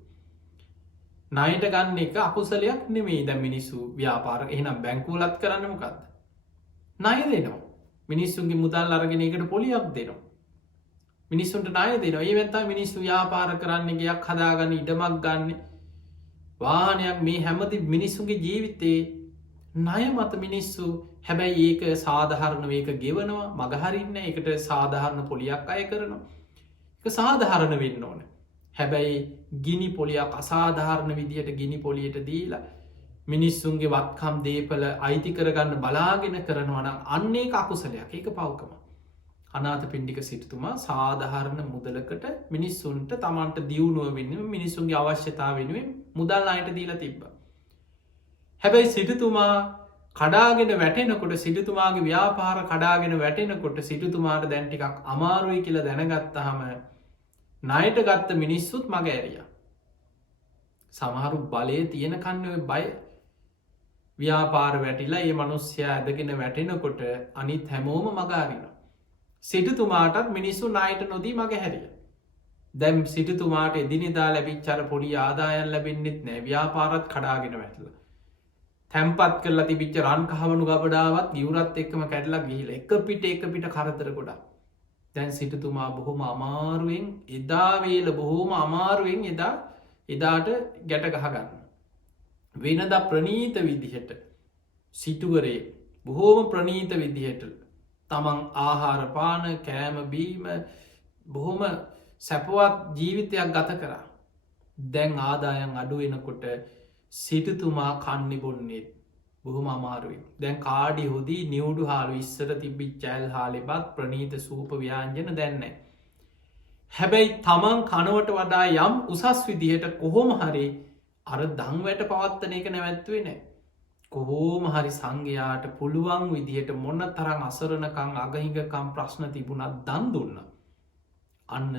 නයට ගන්න එක අකුසලයක් නෙමේ දැ මිනිස්සු ව්‍යාපාර එහනම් බැංකූලත් කරන්න මොකක්ද. ණය දෙනවා මිනිස්සුන්ගේ මුදල් අරගෙන එකට පොලියක් දෙනවා. මිනිස්සුන්ට ණය දෙනවා ඒ වෙත්තා මිනිස්සු ව්‍යාපාර කරන්න ගයක් හදාගන්න ඉඩමක් ගන්න වාහනයක් මේ හැමති මිනිස්සුන්ගේ ජීවිතයේ ණය මත මිනිස්සු හැබැයි ඒක සාධහරණ වේක ගෙවනවා මගහරින්න එකට සාධහරණ පොලියක් අය කරනවා එක සාධහරණ වෙන්න ඕන. හැබැයි ගිනි පොලියක් අසාධාරණ විදිහට ගිනි පොලියට දීලා මිනිස්සුන්ගේ වත්කම් දේපල අයිති කරගන්න බලාගෙන කරනවනම් අන්නේ අකුසලයක් ඒක පවකම. අනාත පින්ඩික සිටතුමා සාධහරණ මුදලකට මිනිස්සුන්ට තමන්ට දියුණුව වෙන්න මිනිස්සුන්ගේ අවශ්‍යතාව වෙනුවෙන් මුදල් අයට දීලා තිබ්බ. හැබැයි සිටතුමා කඩාගෙන වැටෙනකොට සිටතුමාගේ ව්‍යාපාර කඩාගෙන වැටෙනකොට සිටතුමාට දැන්ටිකක් අමාරුයි කියලා දැනගත්තහම නයට ගත්ත මිනිස්සුත් මග ඇරිය. සමහරු බලය තියෙන කන්නව බය ව්‍යාපාර වැටිලා ඒ මනුස්්‍යයා ඇදගෙන වැටෙනකොට අනිත් හැමෝම මගාරින. සිටතුමාටත් මිනිස්සු නයට නොදී මග හැරිය. දැම් සිටතුමාට එදිනිදා ලැබිච්චර පොඩි ආදායන් ලැබෙන්න්නෙත් නෑ ව්‍යාපාරත් කඩාගෙන වැටලා. තැම්පත් කරලා තිබිච්ච රන් කහවනු ගබඩාවත් ගියවරත් එක්කම කැටලා ගිහිල එක පිට කරදර ගොඩා. දැන් සිටතුමා බොහොම අමාරුවෙන් එදාවේල බොහෝම අමාරුවෙන් එදාට ගැට ගහගන්න. වෙනද ප්‍රනීත විදිහට සිටුවරේ බොහෝම ප්‍රනීත විදිහට තමන් ආහාරපාන කෑමබීම බොහොම සැපවත් ජීවිතයක් ගත කරා. දැන් ආදායන් අඩුවෙනකොට සිටතුමා කන්නි බොන්නේත් බොහොම අමාරුවෙන් දැන් කාඩි හොදී නිවුඩු හාලු ඉස්සර තිබි චැල් හාලිබත් ප්‍රනීත සූප ව්‍යාංජන දැන්නේ. හැබැයි තමන් කනවට වඩා යම් උසස් විදිහට කොහොම හරි අර දංවැට පවත්තන එක නැවැත්වේ නෑ. කොහෝම හරි සංඝයාට පුළුවන් විදිහට මොන්න තරම් අසරණකං අගහිඟකම් ප්‍රශ්න තිබුණත් දන් දුන්න. අන්න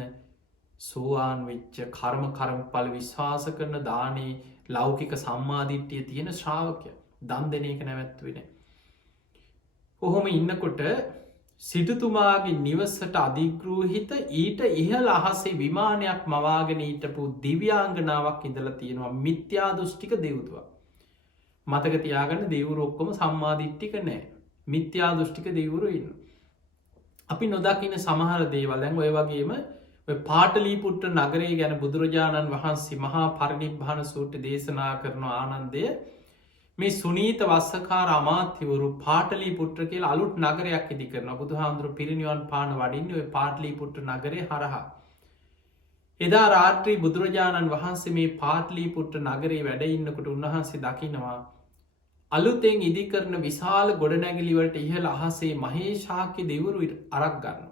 සෝවාන් වෙච්ච කර්මපල විශ්වාස කරන දානේ ලෞකික සම්මාධිට්්‍යය තියෙන ශ්‍රාවකය දන් දෙන එක නැවැත්වෙන. ඔහොම ඉන්නකොට සිටතුමාගේ නිවසට අධිග්‍රූහිත ඊට ඉහල අහසේ විමානයක් මවාගෙන ඊටපු දිව්‍යාංගනාවක් ඉඳලා තියෙනවා මිත්‍යා දෘෂ්ටික දෙව්තුවා. මතක තියාගන්න දෙවුරු ඔක්කොම සම්මාධිට්ටික නෑ මිත්‍යා දෘෂ්ටික දෙවුරු ඉන්න. අපි නොදකින සමහර දේවල්ලැන් ඔය වගේම පාටලීපුට්ට නගරේ ගැන බුදුරජාණන් වහන්සේ මහා පරිනිබ්භාන සූට දේශනා කරන ආනන්දය මේ සුනීත වස්සකාර අමාත්‍යවරු පාටලී පුට්‍ර කියල අලුත් නගරයක් ඉදි කරන බුදු හාමුදුරු පිරිනිවන් පාන වඩින්න ඔය පාටලී පුට්ට නගරේ හරහා. එදා රාත්‍රී බුදුරජාණන් වහන්සේ මේ පාටලී පුට්ට නගරේ වැඩඉන්නකොට උන්වහන්සේ දකිනවා අලුතෙන් ඉදි කරන විශාල ගොඩනැගිලිවලට ඉහළ අහසේ මහේශාක්‍ය දෙවරු අරක් ගන්න.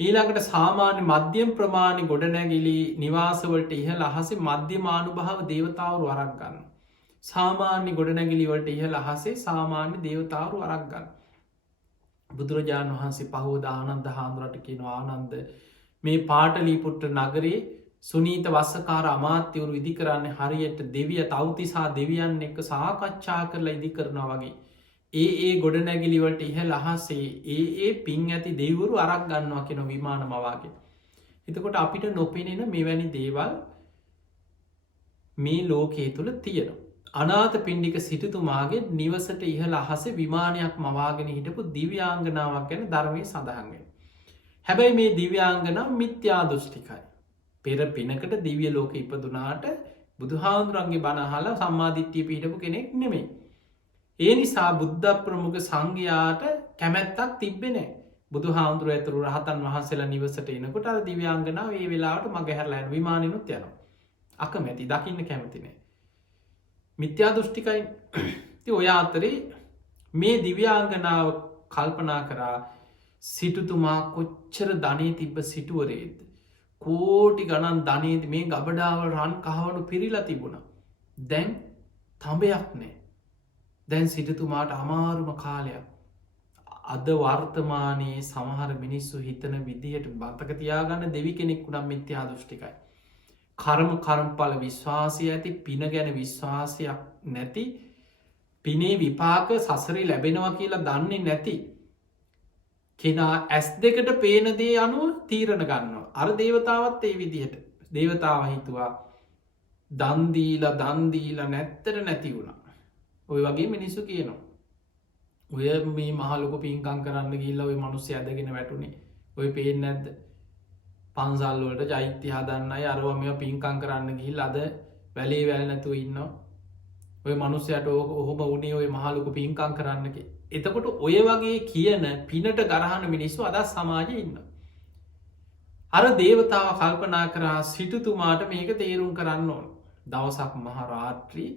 ඊළඟට සාමාන්‍ය මධ්‍යම් ප්‍රමාණි ගොඩනැගිලි නිවාසවලට ඉහළ අහසේ මධ්‍යමානු භාව දේවතාවරු අරක් ගන්න. සාමාන්‍ය ගොඩනැගිලිවලට ඉහළ අහසේ සාමාන්‍ය දේවතාවරු අරක් ගන්න. බුදුරජාණන් වහන්සේ පහෝද ආනන්ද හාමුදුරට කියන ආනන්ද මේ පාටලීපුට්ට නගරේ සුනීත වස්සකාර අමාත්‍යවරු ඉදි කරන්න හරියට දෙවිය තවතිසා දෙවියන් එක්ක සාකච්ඡා කරලා ඉදි කරනවා වගේ ඒ ගොඩනැගිලිවට ඉහළ අහසේ ඒ පින් ඇති දෙවරු අරක් ගන්නවා කෙන විමාන මවාගේ. එතකොට අපිට නොපෙනෙන මෙවැනි දේවල් මේ ලෝකයේ තුළ තියෙනවා. අනාත පින්ඩික සිටතුමාගේ නිවසට ඉහළ අහස විමානයක් මවාගෙන හිටපු දිව්‍යාංගනාවක් ගැන ධර්මය සඳහන්ගෙන. හැබැයි මේ දිව්‍යාංගනම් මිත්‍යා දෘෂ්ටිකයි. පෙර පිනකට දිවිය ලෝක ඉපදුනාට බුදුහාන්දුරන්ගේ බණහල සම්මාධිත්‍යය පිහිටපු කෙනෙක් නෙමෙයි. ඒ නිසා බුද්ධ ප්‍රමුඛ සංඝයාට කැමැත්තක් තිබෙනේ බුදු හාමුදුර ඇතුරු රහතන් වහන්සේලා නිවසට එනකොට අර දිව්‍යාංගනාව ඒ වෙලාවට මගහැරලෑන් විමානනුත් යනවා. අකමැති දකින්න කැමතිනේ. මිත්‍යා දෘෂ්ටිකයි. ඔය අතරේ මේ දිව්‍යාංගනාව කල්පනා කරා සිටුතුමා කොච්චර ධනය තිබ්බ සිටුවරේද. කෝටි ගණන් ධනේද මේ ගබඩාවල් රන් කහවනු පිරිලා තිබුණ. දැන් තඹයක් නෑ. දැන් සිටතුමාට අමාරුම කාලයක්. අද වර්තමානයේ සමහර මිනිස්සු හිතන විදිහට බතකතියාගන්න දෙවි කෙනෙක් වුනම් මිත්‍යා දෘෂ්ටිකයි. කරම්ඵල විශ්වාසය ඇති පින ගැන විශ්වාසයක් නැති පිනේ විපාක සසරි ලැබෙනවා කියලා දන්නේ නැති කෙනා ඇස් දෙකට පේනදේ අනුව තීරණ ගන්නවා. අර දේවතාවත් ඒ විදිහට දේවතාව හිතුවා දන්දීල නැත්තර නැති වුණා. ඔය වගේ මිනිස්සු කියනවා. ඔය මේ මහලොක පින්කං කරන්න ගිල්ල ඔය මනුස්්‍ය ඇදගෙන වැටුනේ ඔය පේෙන් නැද්ද පන්සල්ලෝට ජෛත්‍ය හදන්න අරවා මෙ පින්කං කරන්න ගිහිල් අද වැලේ වැල් නැතුව ඉන්න ඔය මනුස්සයට ඔහොම උනේ ඔය මහලොක පින්කං කරන්නක. එතකොට ඔය වගේ කියන පිනට ගරහන මිනිස්සු අදස් සමාජය ඉන්න. අර දේවතාව කල්පනා කරා සිටුතුමාට මේක තේරුම් කරන්න ඕන. දවසක් මහරාත්‍රී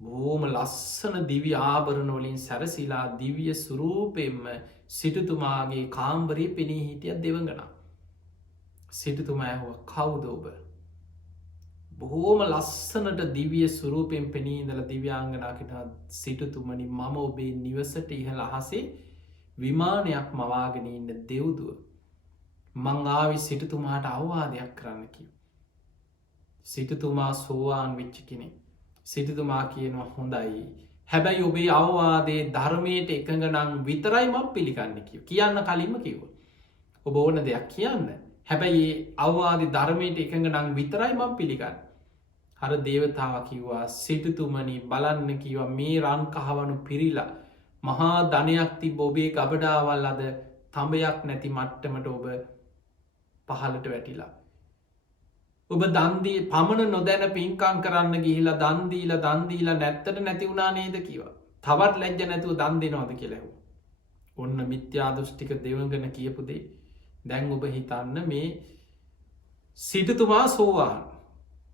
බෝම ලස්සන දිවි ආභරණවලින් සැරසිලා දිවිය සුරූපෙන්ම සිටුතුමාගේ කාම්බරී පෙනී හිටිය දෙවඟනා. සිටුතුමා ඇහුව කවුදෝබ. බොහෝම ලස්සනට දිවිය සුරූපෙන් පෙනීදල දිව්‍යාංගනාකට සිටුතුමනි මම ඔබේ නිවසට ඉහළ අහසේ විමානයක් මවාගෙන ඉන්න දෙව්දුව. මං ආවි සිටුතුමාට අවවාදයක් කරන්නකි. සිටුතුමා සෝවාන් වෙච්චි කෙනෙ. සිටතුමා කියනවා හොඳයි. හැබැයි ඔබේ අවවාදේ ධර්මයට එකඟ නං විතරයි මක් පිළිගන්න කියන්න කලින්ම කිව්ව. ඔබ ඕන දෙයක් කියන්න. හැබැයි අවවාද ධර්මයට එකඟ නං විතරයි මක් පිළිගන්න. හර දේවතාව කිව්වා සිටතුමනි බලන්න කිව මේ රන් කහවනු පිරිලා මහා ධනයක් තිබ ඔබේ ගබඩාවල් අද තඹයක් නැති මට්ටමට ඔබ පහලට වැටිලා. ඔබ දන්දී පමණ නොදැන පින්කං කරන්න ගිහිලා දන්දීලා නැත්තට නැති වුණා නේද කිව. තවත් ලැජ්ජ නැතුව දන් දෙනවාද කියලෙහු. ඔන්න මිත්‍යාදෘෂ්ටික දෙවගන කියපුදේ දැන් ඔබ හිතන්න මේ සිටතුමා සෝවාන්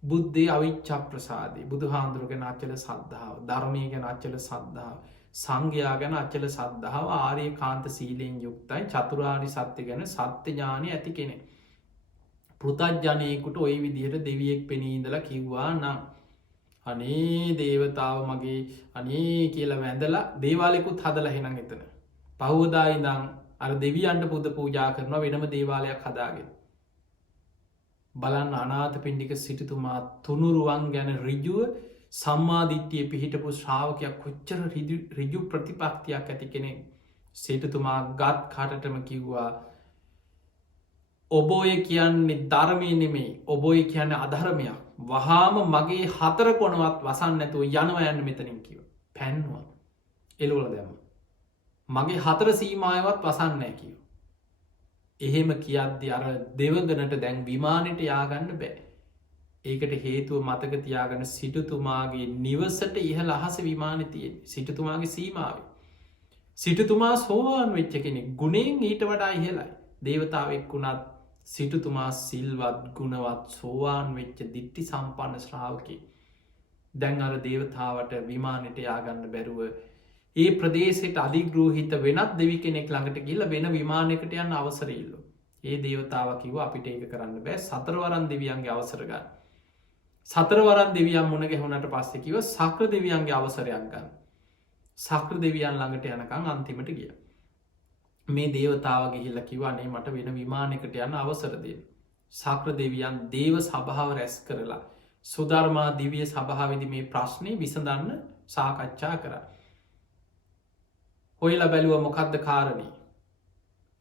බුද්ධේ අවිච්චා ප්‍රසාදය බුදු හාන්දුරුගෙන අච්චල සද්ධාව ධර්මය ගැන අච්චල සද්ධාව සංඝයා ගැන අච්චල සද්ධාව ආරය කාන්ත සීලයෙන් යුක්තයි චතුරාරි සත්‍ය ගැන සත්‍ය ඥානය ඇති කෙනෙ. පෘතජ්ජනයකුට ඔය විදිහට දෙවියෙක් පෙනීඉඳලා කිව්වා නම් අනේ දේවතාව මගේ අනේ කියලා වැඳලා දේවාලෙකුත් හදල හෙනම් එතන. පහෝදායිදං අර දෙවියන්ට පුද පූජා කරන වෙනම දේවාලයක් හදාගෙන. බලන්න අනාත පින්ඩික සිටිතුමා තුනුරුවන් ගැන රිජුව සම්මාධිත්‍යය පිහිටපු ශ්‍රාවකයක් කොච්චර රිජු ප්‍රතිපත්තියක් ඇති කෙනෙ සිටතුමා ගත් කටටම කිව්වා ඔබෝය කියන්නේ ධර්මය නෙමේ ඔබෝය කියන්න අධර්මයක් වහාම මගේ 4 කොනවත් වසන්න නැතුව යනව යන්න මෙතනින් කිව පැන්වා එලෝල දැම මගේ 4 සීමායවත් වසන්නෑ කිව. එහෙම කියද්දි අර දෙවගනට දැන් විමානයට යාගන්න බෑ. ඒකට හේතුව මතක තියාගන්න සිටුතුමාගේ නිවසට ඉහළ අහස විමානතියෙන් සිටතුමාගේ සීමාව. සිටතුමා සෝවාන් වෙච්ච කෙනෙ ගුණෙන් ඊට වඩා ඉහලයි. දේවතාවෙක් වුණත් සිටුතුමා සිල්වත් ගුණවත් සෝවාන් වෙච්ච දිට්ටි සම්පන්න ශ්‍රාවකි. දැන් අර දේවතාවට විමානයට යාගන්න බැරුව ඒ ප්‍රදේශයට අධිග්‍රෝහිත වෙනත් දෙවි කෙනෙක් ළඟට කියල වෙන විමානකට යන්න අවසරඉල්ලු. ඒ දේවතාව කිව අපිට ඒක කරන්න බෑ සතරවරන් දෙවියන්ගේ අවසරගන්න. සතරවරන් දෙවියන් මුණ ගැහුණට පස්සෙ කිව සක්‍ර දෙවියන්ගේ අවසරයක් ගන්න. සක්‍ර දෙවියන් ළඟට යනකං අන්තිමට ගිය. මේ දේවතාව ගිහිල්ල කිවන්නේ මට වෙන විමානකට යන්න අවසරදය. සක්‍ර දෙවියන් දේව සභාව රැස් කරලා සුධර්මා දිවිය සභාවිදි මේ ප්‍රශ්නය විසඳන්න සාකච්ඡා කර. හොයලා බැලුව මොකක්ද කාරණී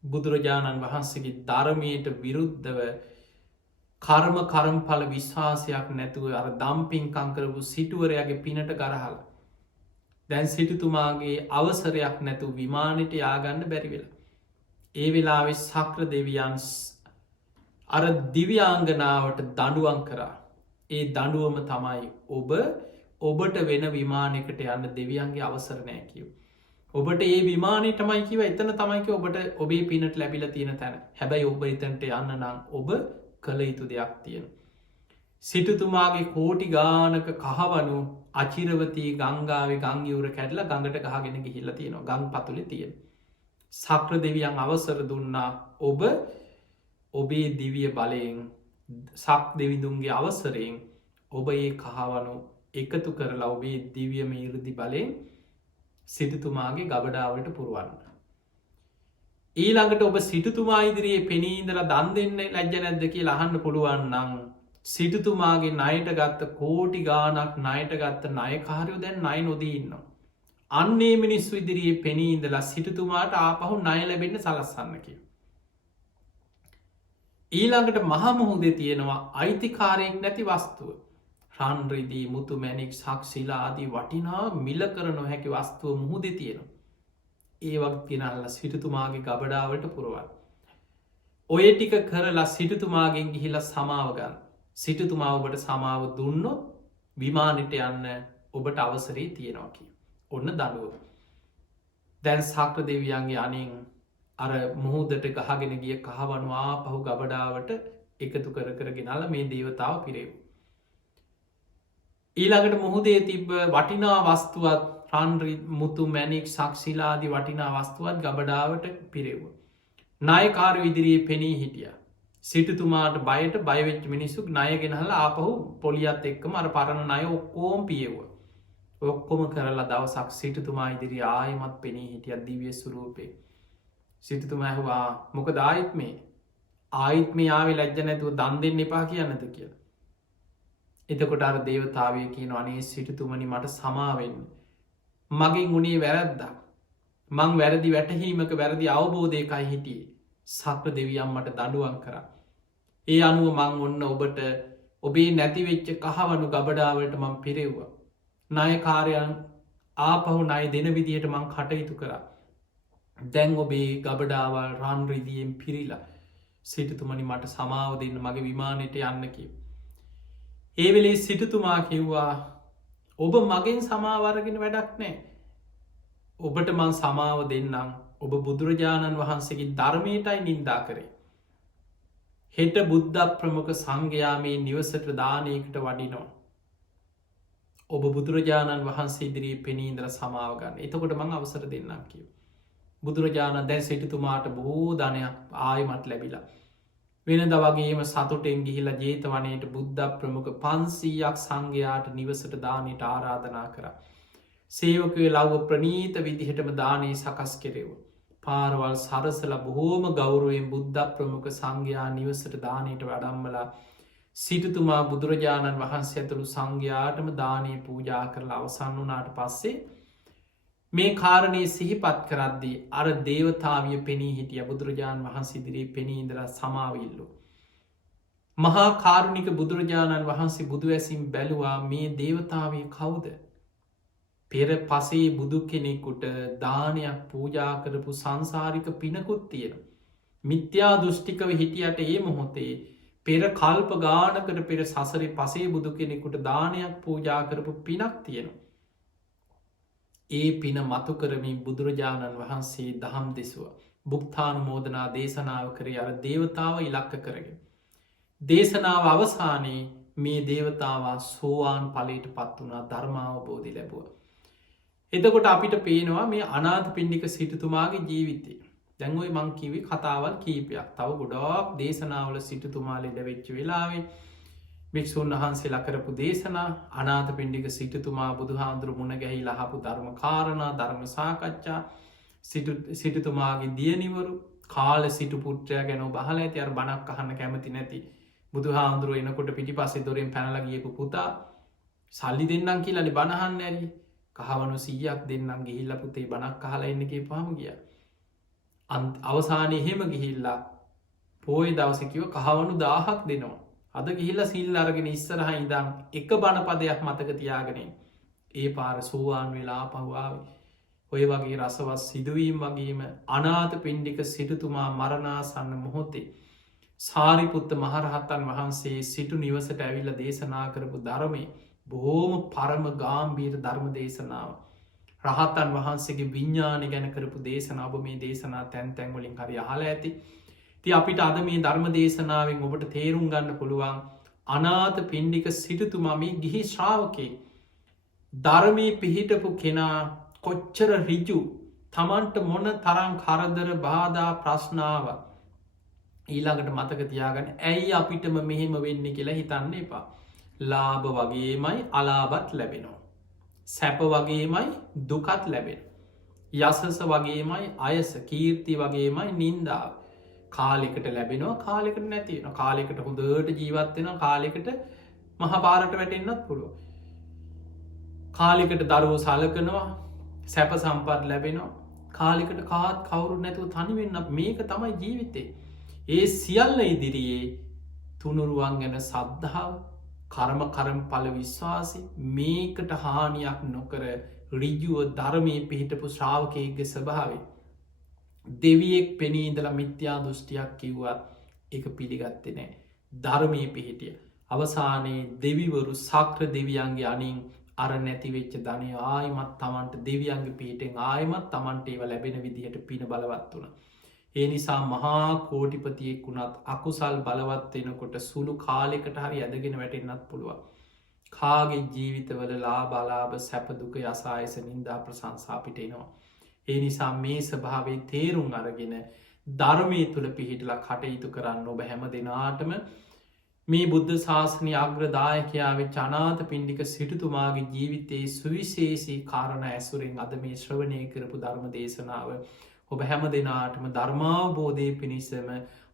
බුදුරජාණන් වහන්සේගේ ධර්මයට විරුද්ධව කරම්ඵල විශ්වාසයක් නැතුව අර දම්පින්කං කරපු සිටුවරයාගේ පිනට ගරහල දැන් සිටුතුමාගේ අවසරයක් නැතු විමානයට යාගන්න බැරිවෙලා. ඒ වෙලාවෙ සක්‍ර දෙවියන්ස් අර දිව්‍යාංගනාවට දඩුවන් කරා. ඒ දඩුවම තමයි ඔබට වෙන විමානකට යන්න දෙවියන්ගේ අවසරණය කිව්. ඔබට ඒ විමානයටමයි කිව එතන තමයික ඔබට ඔබේ පිනට ලැබිල තියෙන තැන හැබැයි ඔබ එතන්ට යන්න නම් ඔබ කළ යුතු දෙයක් තියෙන. සිටුතුමාගේ කෝටි ගානක කහවනු අචිරවතී ගංගාවේ ගංයවර කැඩල ගඟට ගහගෙන ගිහිල්ල තියෙනවා ගං පතුලි තියෙන. සක්‍ර දෙවියන් අවසර දුන්නා ඔබේ දිවිය බලයෙන් සක් දෙවිදුන්ගේ අවසරයෙන් ඔබ ඒ කහවනු එකතු කරලා ඔබේ දිවියම ඉරදි බලයෙන් සිටතුමාගේ ගබඩාවට පුරුවන්න. ඊළඟට ඔබ සිටතුමා ඉදිරියේ පෙනීඉදල දන් දෙන්න ලැජ්ජ නැද්ද කිය අහන්න පුළුවන්නං සිටතුමාගේ නයට ගත්ත කෝටි ගානක් නයට ගත්ත නයකාරයෝ දැන් නය නොදීන්න. අන්නේ මිනිස්සු ඉදිරියේ පෙනීඉදලා සිටතුමාට ආපහු නය ලැබෙන්න සලස්සන්න කිය. ඊළඟට මහමුහුදේ තියෙනවා අයිතිකාරයෙක් නැති වස්තුව. රන්රිදී මුතු මැනික් සක්ෂිලා ආදී වටිනා මිල කර නොහැකි වස්තුව මුහුදේ තියෙනවා. ඒවක් ගෙනල්ල සිටතුමාගේ ගබඩාවට පුරුවන්. ඔය ටික කරලා සිටතුමාගෙන් ගිහිලා සමාවගන්න. සිටතුමා ඔබට සමාව දුන්නොත් විමානට යන්න ඔබට අවසරේ තියෙනවා කිය. ඔන්න දඩුව. දැන් සක්‍ර දෙවියන්ගේ අනින් අර මුහුදට ගහගෙන ගිය කහවනවා පහු ගබඩාවට එකතු කරගෙනල මේ දේවතාව පිරෙව්. ඊළඟට මුහුදේ තිබ්බ වටිනා වස්තුවත් රන්රි මුතු මැනික් සක්ෂිලාදී වටිනා වස්තුවත් ගබඩාවට පිරෙව්ව. නායකාර විදිරියේ පෙනී හිටිය. සිටතුමාට බයට බයවෙච් මිනිස්සුක් ණයගෙනහල ආපහු පොලියත් එක්කම අර පරණ අය ඔක්කෝම් පියව්ව. ඔක්කොම කරලා දවසක් සිටතුමා ඉදිරි ආයමත් පෙනී හිටිය දිවිය සුරූපේ. සිටතුමා ඇහවා මොකද ආයිත් මේ ආවෙ ලැජ්ජ නැතුව දන් දෙන්න එපා කියන්නද කියලා. එතකොට අර දේවතාවය කියන අනේ සිටතුමනි මට සමාවෙන්න. මගින් උනේ වැරද්දා. මං වැරදි වැටහීමක වැරදි අවබෝධයකයි හිටියේ සක්‍ර දෙවියම් මට දඩුවන් කර. ඒ අනුව මං ඔන්න ඔබට ඔබේ නැතිවෙච්ච කහවනු ගබඩාවට මං පිරෙව්ව. නායකාරයන් ආපහු නයි දෙන විදිහට මං කටයුතු කරා. දැන් ඔබේ ගබඩාවල් රන්රිදියෙන් පිරිලා සිටතුමනි මට සමාව දෙන්න මගේ විමානයට යන්න කිව. ඒ වෙලේ සිටතුමා කිව්වා ඔබ මගෙන් සමාවරගෙන වැඩක් නෑ. ඔබට මං සමාව දෙන්නම් ඔබ බුදුරජාණන් වහන්සේගේ ධර්මයටයි නින්දා කරේ. හෙට බුද්ධ ප්‍රමුඛ සංඝයාමේ නිවසට දානයකට වඩිනවා. ඔබ බුදුරජාණන් වහන්සේ ඉදිරී පෙනීන්දර සමාවගන්න එතකොට මං අවසර දෙන්නම් කිව. බුදුරජාණන් දැන් සිටතුමාට බොහෝ ධනයක් ආයමත් ලැබිලා. වෙනද වගේම සතුටෙන් ගිහිලා ජේතවනයට බුද්ධ ප්‍රමුඛ 500ක් සංඝයාට නිවසට දානයට ආරාධනා කර. සේවකය ලව්ව ප්‍රනීත විදිහටම දානයේ සකස් කෙරෙව. පාරවල් සරසල බොහෝම ගෞරුවෙන් බුද්ධ ප්‍රමුඛ සංඝයා නිවසට දානයට වඩම්මලා සිටතුමා බුදුරජාණන් වහන්සේ ඇතුළු සංඝයාටම දානය පූජා කරලා අවසන් වනාට පස්සේ මේ කාරණය සිහිපත් කරද්දී අර දේවතාවිය පෙනී හිටිය බුදුරජාණන් වහන්සේ ඉදිරියේ පෙනීඉදර සමාවිල්ලු. මහා කාරුණික බුදුරජාණන් වහන්සේ බුදු ඇසිම් බැලුවා මේ දේවතාවය කවුද. පෙර පසේ බුදු කෙනෙකුට දානයක් පූජා කරපු සංසාරික පිනකුත් තියෙන. මිත්‍යා දෘෂ්ටිකව හිටියට ඒ මොහොතේ පෙර කල්ප ගානකට පෙර සසරි පසේ බුදු කෙනෙකුට දානයක් පූජා කරපු පිනක් තියෙනවා. ඒ පින මතු කරමින් බුදුරජාණන් වහන්සේ දහම් දෙසුව බුක්තානු මෝදනා දේශනාව කරේ අර දේවතාව ඉලක්ක කරගෙන. දේශනාව අවසානයේ මේ දේවතාවා සෝවාන් පලට පත් වනා ධර්මාවබෝධි ලැබුව. එතකොට අපිට පේනවා මේ අනාථ පිණ්ඩික සිටතුමාගේ ජීවිතය. දැන්ඔයි මං කිවි කතාවල් කීපයක් තව ගොඩාක් දේශනාවල සිටතුමා ලෙඩ වෙච්ච වෙලාවේ භික්‍ෂූන් වහන්සේලා කරපු දේශනා අනාථ පිණ්ඩික සිටතුමා බුදුහාන්දුරු මුණ ගැහි ලහපු ධර්ම කාරණා ධර්ම සාකච්ඡා සිටතුමාගේ දියනිවරු කාල සිටු පුට්‍රය ගැන බහල ඇති අර බණක් අහන්න කැමති නැති බුදුහාන්දුරුව එනකොට පිටි පස්සේ දොරෙන් පැනල ගියපු පුතා සල්ලි දෙන්නම් කියලනි බණහන්න ඇරි කහවනු 100ක් දෙන්නම් ගිහිල්ලා පුතේ බණක් අහලා එන්න කියපුවාම ගියා. අවසානයේ එහෙම ගිහිල්ලා පෝය දවසේ කිව්ව කහවණු 1000ක් දෙනවා. අද ගිහිල්ලා සිල් අරගෙන ඉස්සරහා ඉඳන් එක බණපදයක් මතක තියාගෙන ඒ පාර සෝවාන් වෙලා ආපහු ආවේ. ඔය වගේ රසවත් සිදුවීම් වගේම අනාථපිණ්ඩික සිටුතුමා මරණාසන්න මොහොතේ සාරිපුත්ත මහරහතන් වහන්සේ සිටු නිවසට ඇවිල්ලා දේශනා කරපු ධර්මය බොහෝම පරම ගාම්භීර ධර්ම දේශනාව. රහතන් වහන්සේගේ විඤ්ඥානය ගැන කරපු දේශනාව මේ දේශනා තැන් තැන්වලින් හරි අහලා ඇති. ති අපිට අද මේ ධර්ම දේශනාවෙන් ඔබට තේරුම් ගන්න පුළුවන් අනාථ පිණ්ඩික සිටුතුමා මේ ගිහි ශ්‍රාවකේ ධර්මී පිහිටපු කෙනා කොච්චර රිජු තමන්ට මොන තරං කරදර බාධා ප්‍රශ්නාව ඊළඟට මතක තියාගන්න ඇයි අපිටම මෙහෙම වෙන්න කියලා හිතන්න එපා. ලාභ වගේමයි අලාබත් ලැබෙනවා. සැප වගේමයි දුකත් ලැබෙන. යසස වගේමයි අයස කීර්ති වගේමයි නින්දාව කාලෙකට ලැබෙනවා කාලෙකට නැතිවෙන කාලෙකට හොඳට ජීවත්වෙන කාලෙකට මහපාරට වැටෙන්න්නත් පුළුව. කාලෙකට දරුවෝ සලකනවා සැප සම්පත් ලැබෙනවා කාලෙකට කාත් කවුරු නැතුව තනිවෙන්න මේක තමයි ජීවිතේ. ඒ සියල්ල ඉදිරියේ තුනුරුවන් ගැන සද්ධාව කර්ම කරම් පල විශ්වාසි මේකට හානියක් නොකර රිජුව ධර්මය පිහිටපු ශ්‍රාවකයගේ ස්වභාවේ. දෙවියෙක් පෙනීදල මිත්‍යා දෘෂ්ටියක් කිව්වත් එක පිළිගත්තේ නෑ. ධර්මය පිහිටිය. අවසානයේ දෙවිවරු සක්‍ර දෙවියන්ගේ අනින් අර නැතිවෙච්ච ධනය ආයමත් තමන්ට දෙවියන්ගේ පිහිටෙන් ආයමත් තමන්ට ඒව ලැබෙන විදිහට පින බලවත් වුණ. ඒ නිසා මහා කෝටිපතියෙක් වුණත් අකුසල් බලවත්වෙනකොට සුළු කාලෙකට හරි ඇදගෙන වැටෙන්න්නත් පුළුවන්. කාගේ ජීවිතවල ලාබලාභ සැපදුක යසායස නින්දා ප්‍රසංසාපිටෙනවා. ඒ නිසා මේ ස්භාවේ තේරුම් අරගෙන ධර්මය තුළ පිහිටලා කටයුතු කරන්න ඔබ හැම දෙනාටම මේ බුද්ධ ශාසනය අග්‍රදායකයාව ජනාත පිණ්ඩික සිටුතුමාගේ ජීවිතයේ සුවිශේෂී කාරණ ඇසුරෙන් අද මේ ශ්‍රවණය කරපු ධර්ම දේශනාව ඔබ හැම දෙනාටම ධර්මාවබෝධය පිණිසම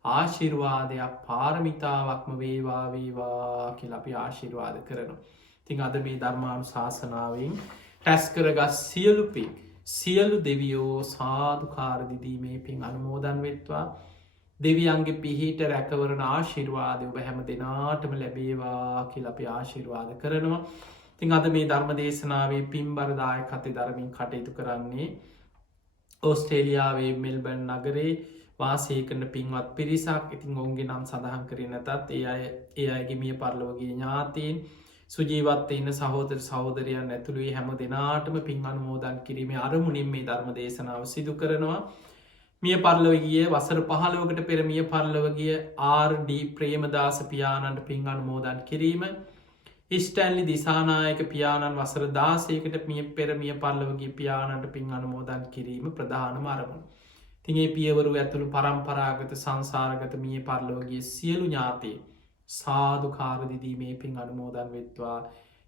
ආශිර්වාදයක් පාරමිතාවක්ම වේවා කියල අපි ආශිර්වාද කරනවා. තින් අද මේ ධර්මාණු ශාසනාවෙන් ටැස් කරගත් සියලු පික් සියලු දෙවියෝ සාධකාරදිදීමේ පින් අනුමෝදන් වෙත්වා දෙවියන්ගේ පිහිට රැකවරන ආශිර්වාදය ඔබ හැම දෙනාටම ලැබේවා කියල අපි ආශිර්වාද කරනවා. තින් අද මේ ධර්ම දේශනාවේ පින්බරදාය කතේ ධර්මින් කටයුතු කරන්නේ ඔස්ට්‍රේලියාවේ මෙල්බන් නගරේ වාසය කරන පින්වත් පිරිසක් ඉතින් ඔවුන්ගේ නම් සඳහන් කරන තත් ඒ අයගේ මිය පරලවගේ ඥාතීන් සුජීවත්ත ඉන්න සහෝදර සහෝදරයන් ඇතුළුවේ හැම දෙනාටම පින් අනුමෝදන් කිරීමේ අරමුණින් මේ ධර්ම දේශනාව සිදු කරනවා. මිය පරලවගිය වසර 15කට පෙර මිය පරලවගිය ආර්.ඩ. ප්‍රේමදාස පියාණන්ට පින් අනුමෝදන් කිරීම ස්ටැන්ලි දිසානායක පියාණන් වසර 16කට මිය පෙරමිය පරලවගේ පියාණන්ට පින් අනුමෝදන් කිරීම ප්‍රධානම අරමුණ. තිගේ පියවරු ඇතුළු පරම්පරාගත සංසාරගත මිය පරලෝගේ සියලු ඥාතේ සාධකාරදිදීමේ පින් අනුමෝදන් වෙත්වා.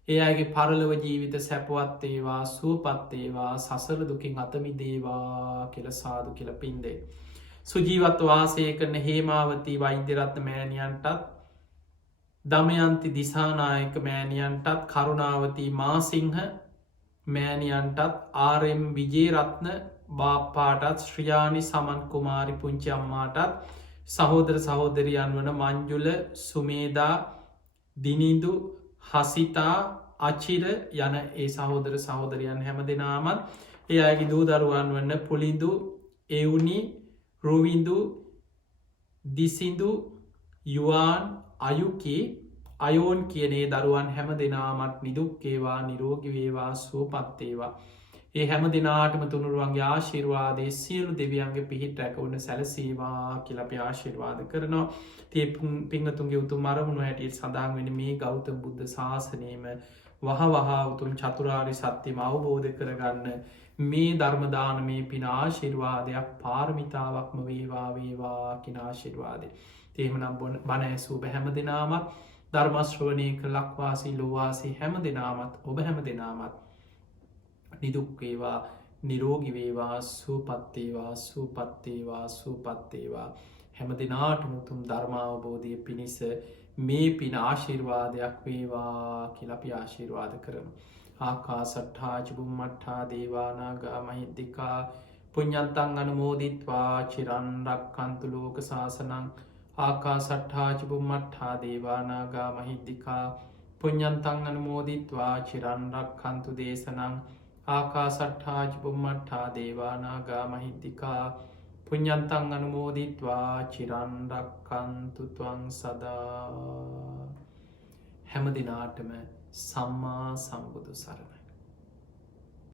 ඒ අයගේ පරලව ජීවිත සැපවත්තේවා සුවපත්තේවා සසර දුකින් අතමි දේවා කියල සාදු කියල පින්දේ. සුජීවත් වාසය කරන හේමාවතී වෛද්‍යරත්න මෑණියන්ටත් දමයන්ති දිසානායක මෑණියන්ටත් කරුණාවතී මාසිංහ මෑණියන්ටත් ආරම් විජේරත්න බාප්පාටත් ශ්‍රියානි සමන් කුමාරි පුංචි අම්මාටත් සහෝදර සහෝදරියන් වන මංජුල සුමේදා දිනිදු හසිතා අචිර යන ඒ සහෝදර සහෝදරයන් හැම දෙනාමත් ඒ අයගේ දූ දරුවන් වන්න පුලිඳු එවුනි රෝවින්දු දිසිදු යුවාන් අයුකි අයෝන් කියනේ දරුවන් හැම දෙනාමත් නිදුක්කේවා නිරෝගිවේවා සුවපත්තේවා. ඒ හැම දෙනාටම තුනුරුවන්ගේ ආශිර්වාදය සියලු දෙවියන්ගේ පිහිට රැකවුණ සැලසේවා කියලපි ආශිර්වාද කරනවා. තිය පිංහතුන්ගේ උතු මරමුණු හැටියට සඳහන් වෙන මේ ගෞතම බුද්ධ ශාසනයම වහා උතුම් චතුරාරි සත්‍යම අවබෝධ කරගන්න මේ ධර්මදාන මේ පින ආශිර්වාදයක් පාරමිතාවක්ම වේවා කින ආශිර්වාදය. තේමනම් බණ ඇසූ බැහැම දෙනාමත් ධර්මශ්‍රවනය ක ලක්වාසී ලොවාසී හැම දෙනාමත් ඔබ හැම දෙනාමත් නිදුක්වේවා නිරෝගිවේවා සූපත්තේවා සූපත්තේවා සූපත්තේවා හැම දෙනාට මුතුම් ධර්මාවබෝධය පිණිස මේ පින ආශිර්වාදයක් වේවා කියලපි ආශිර්වාද කරමු. ආකාසට්ඨා ච බුම්මට්ඨා දේවා නාග මහිද්దికා පුඤ්ඤන්තං අනුමෝදිත්වා චිරන් රක්ඛන්තු ලෝක සාසනං ආකාසට්ඨා ච බුම්මට්ඨා දේවා නාග මහිද්దికා පුඤ්ඤන්තං අනුමෝදිත්වා චිරන් රක්ඛන්තු දේශනං ආකාසට්ඨා ච බුම්මට්ඨා දේවා නාග මහිද්దికා පුඤ්ඤන්තං අනුමෝදිත්වා චිරන් රක්ඛන්තු ත්වං සදා. හැම දිනාටම සම්මා සම්බුදු සරණයි.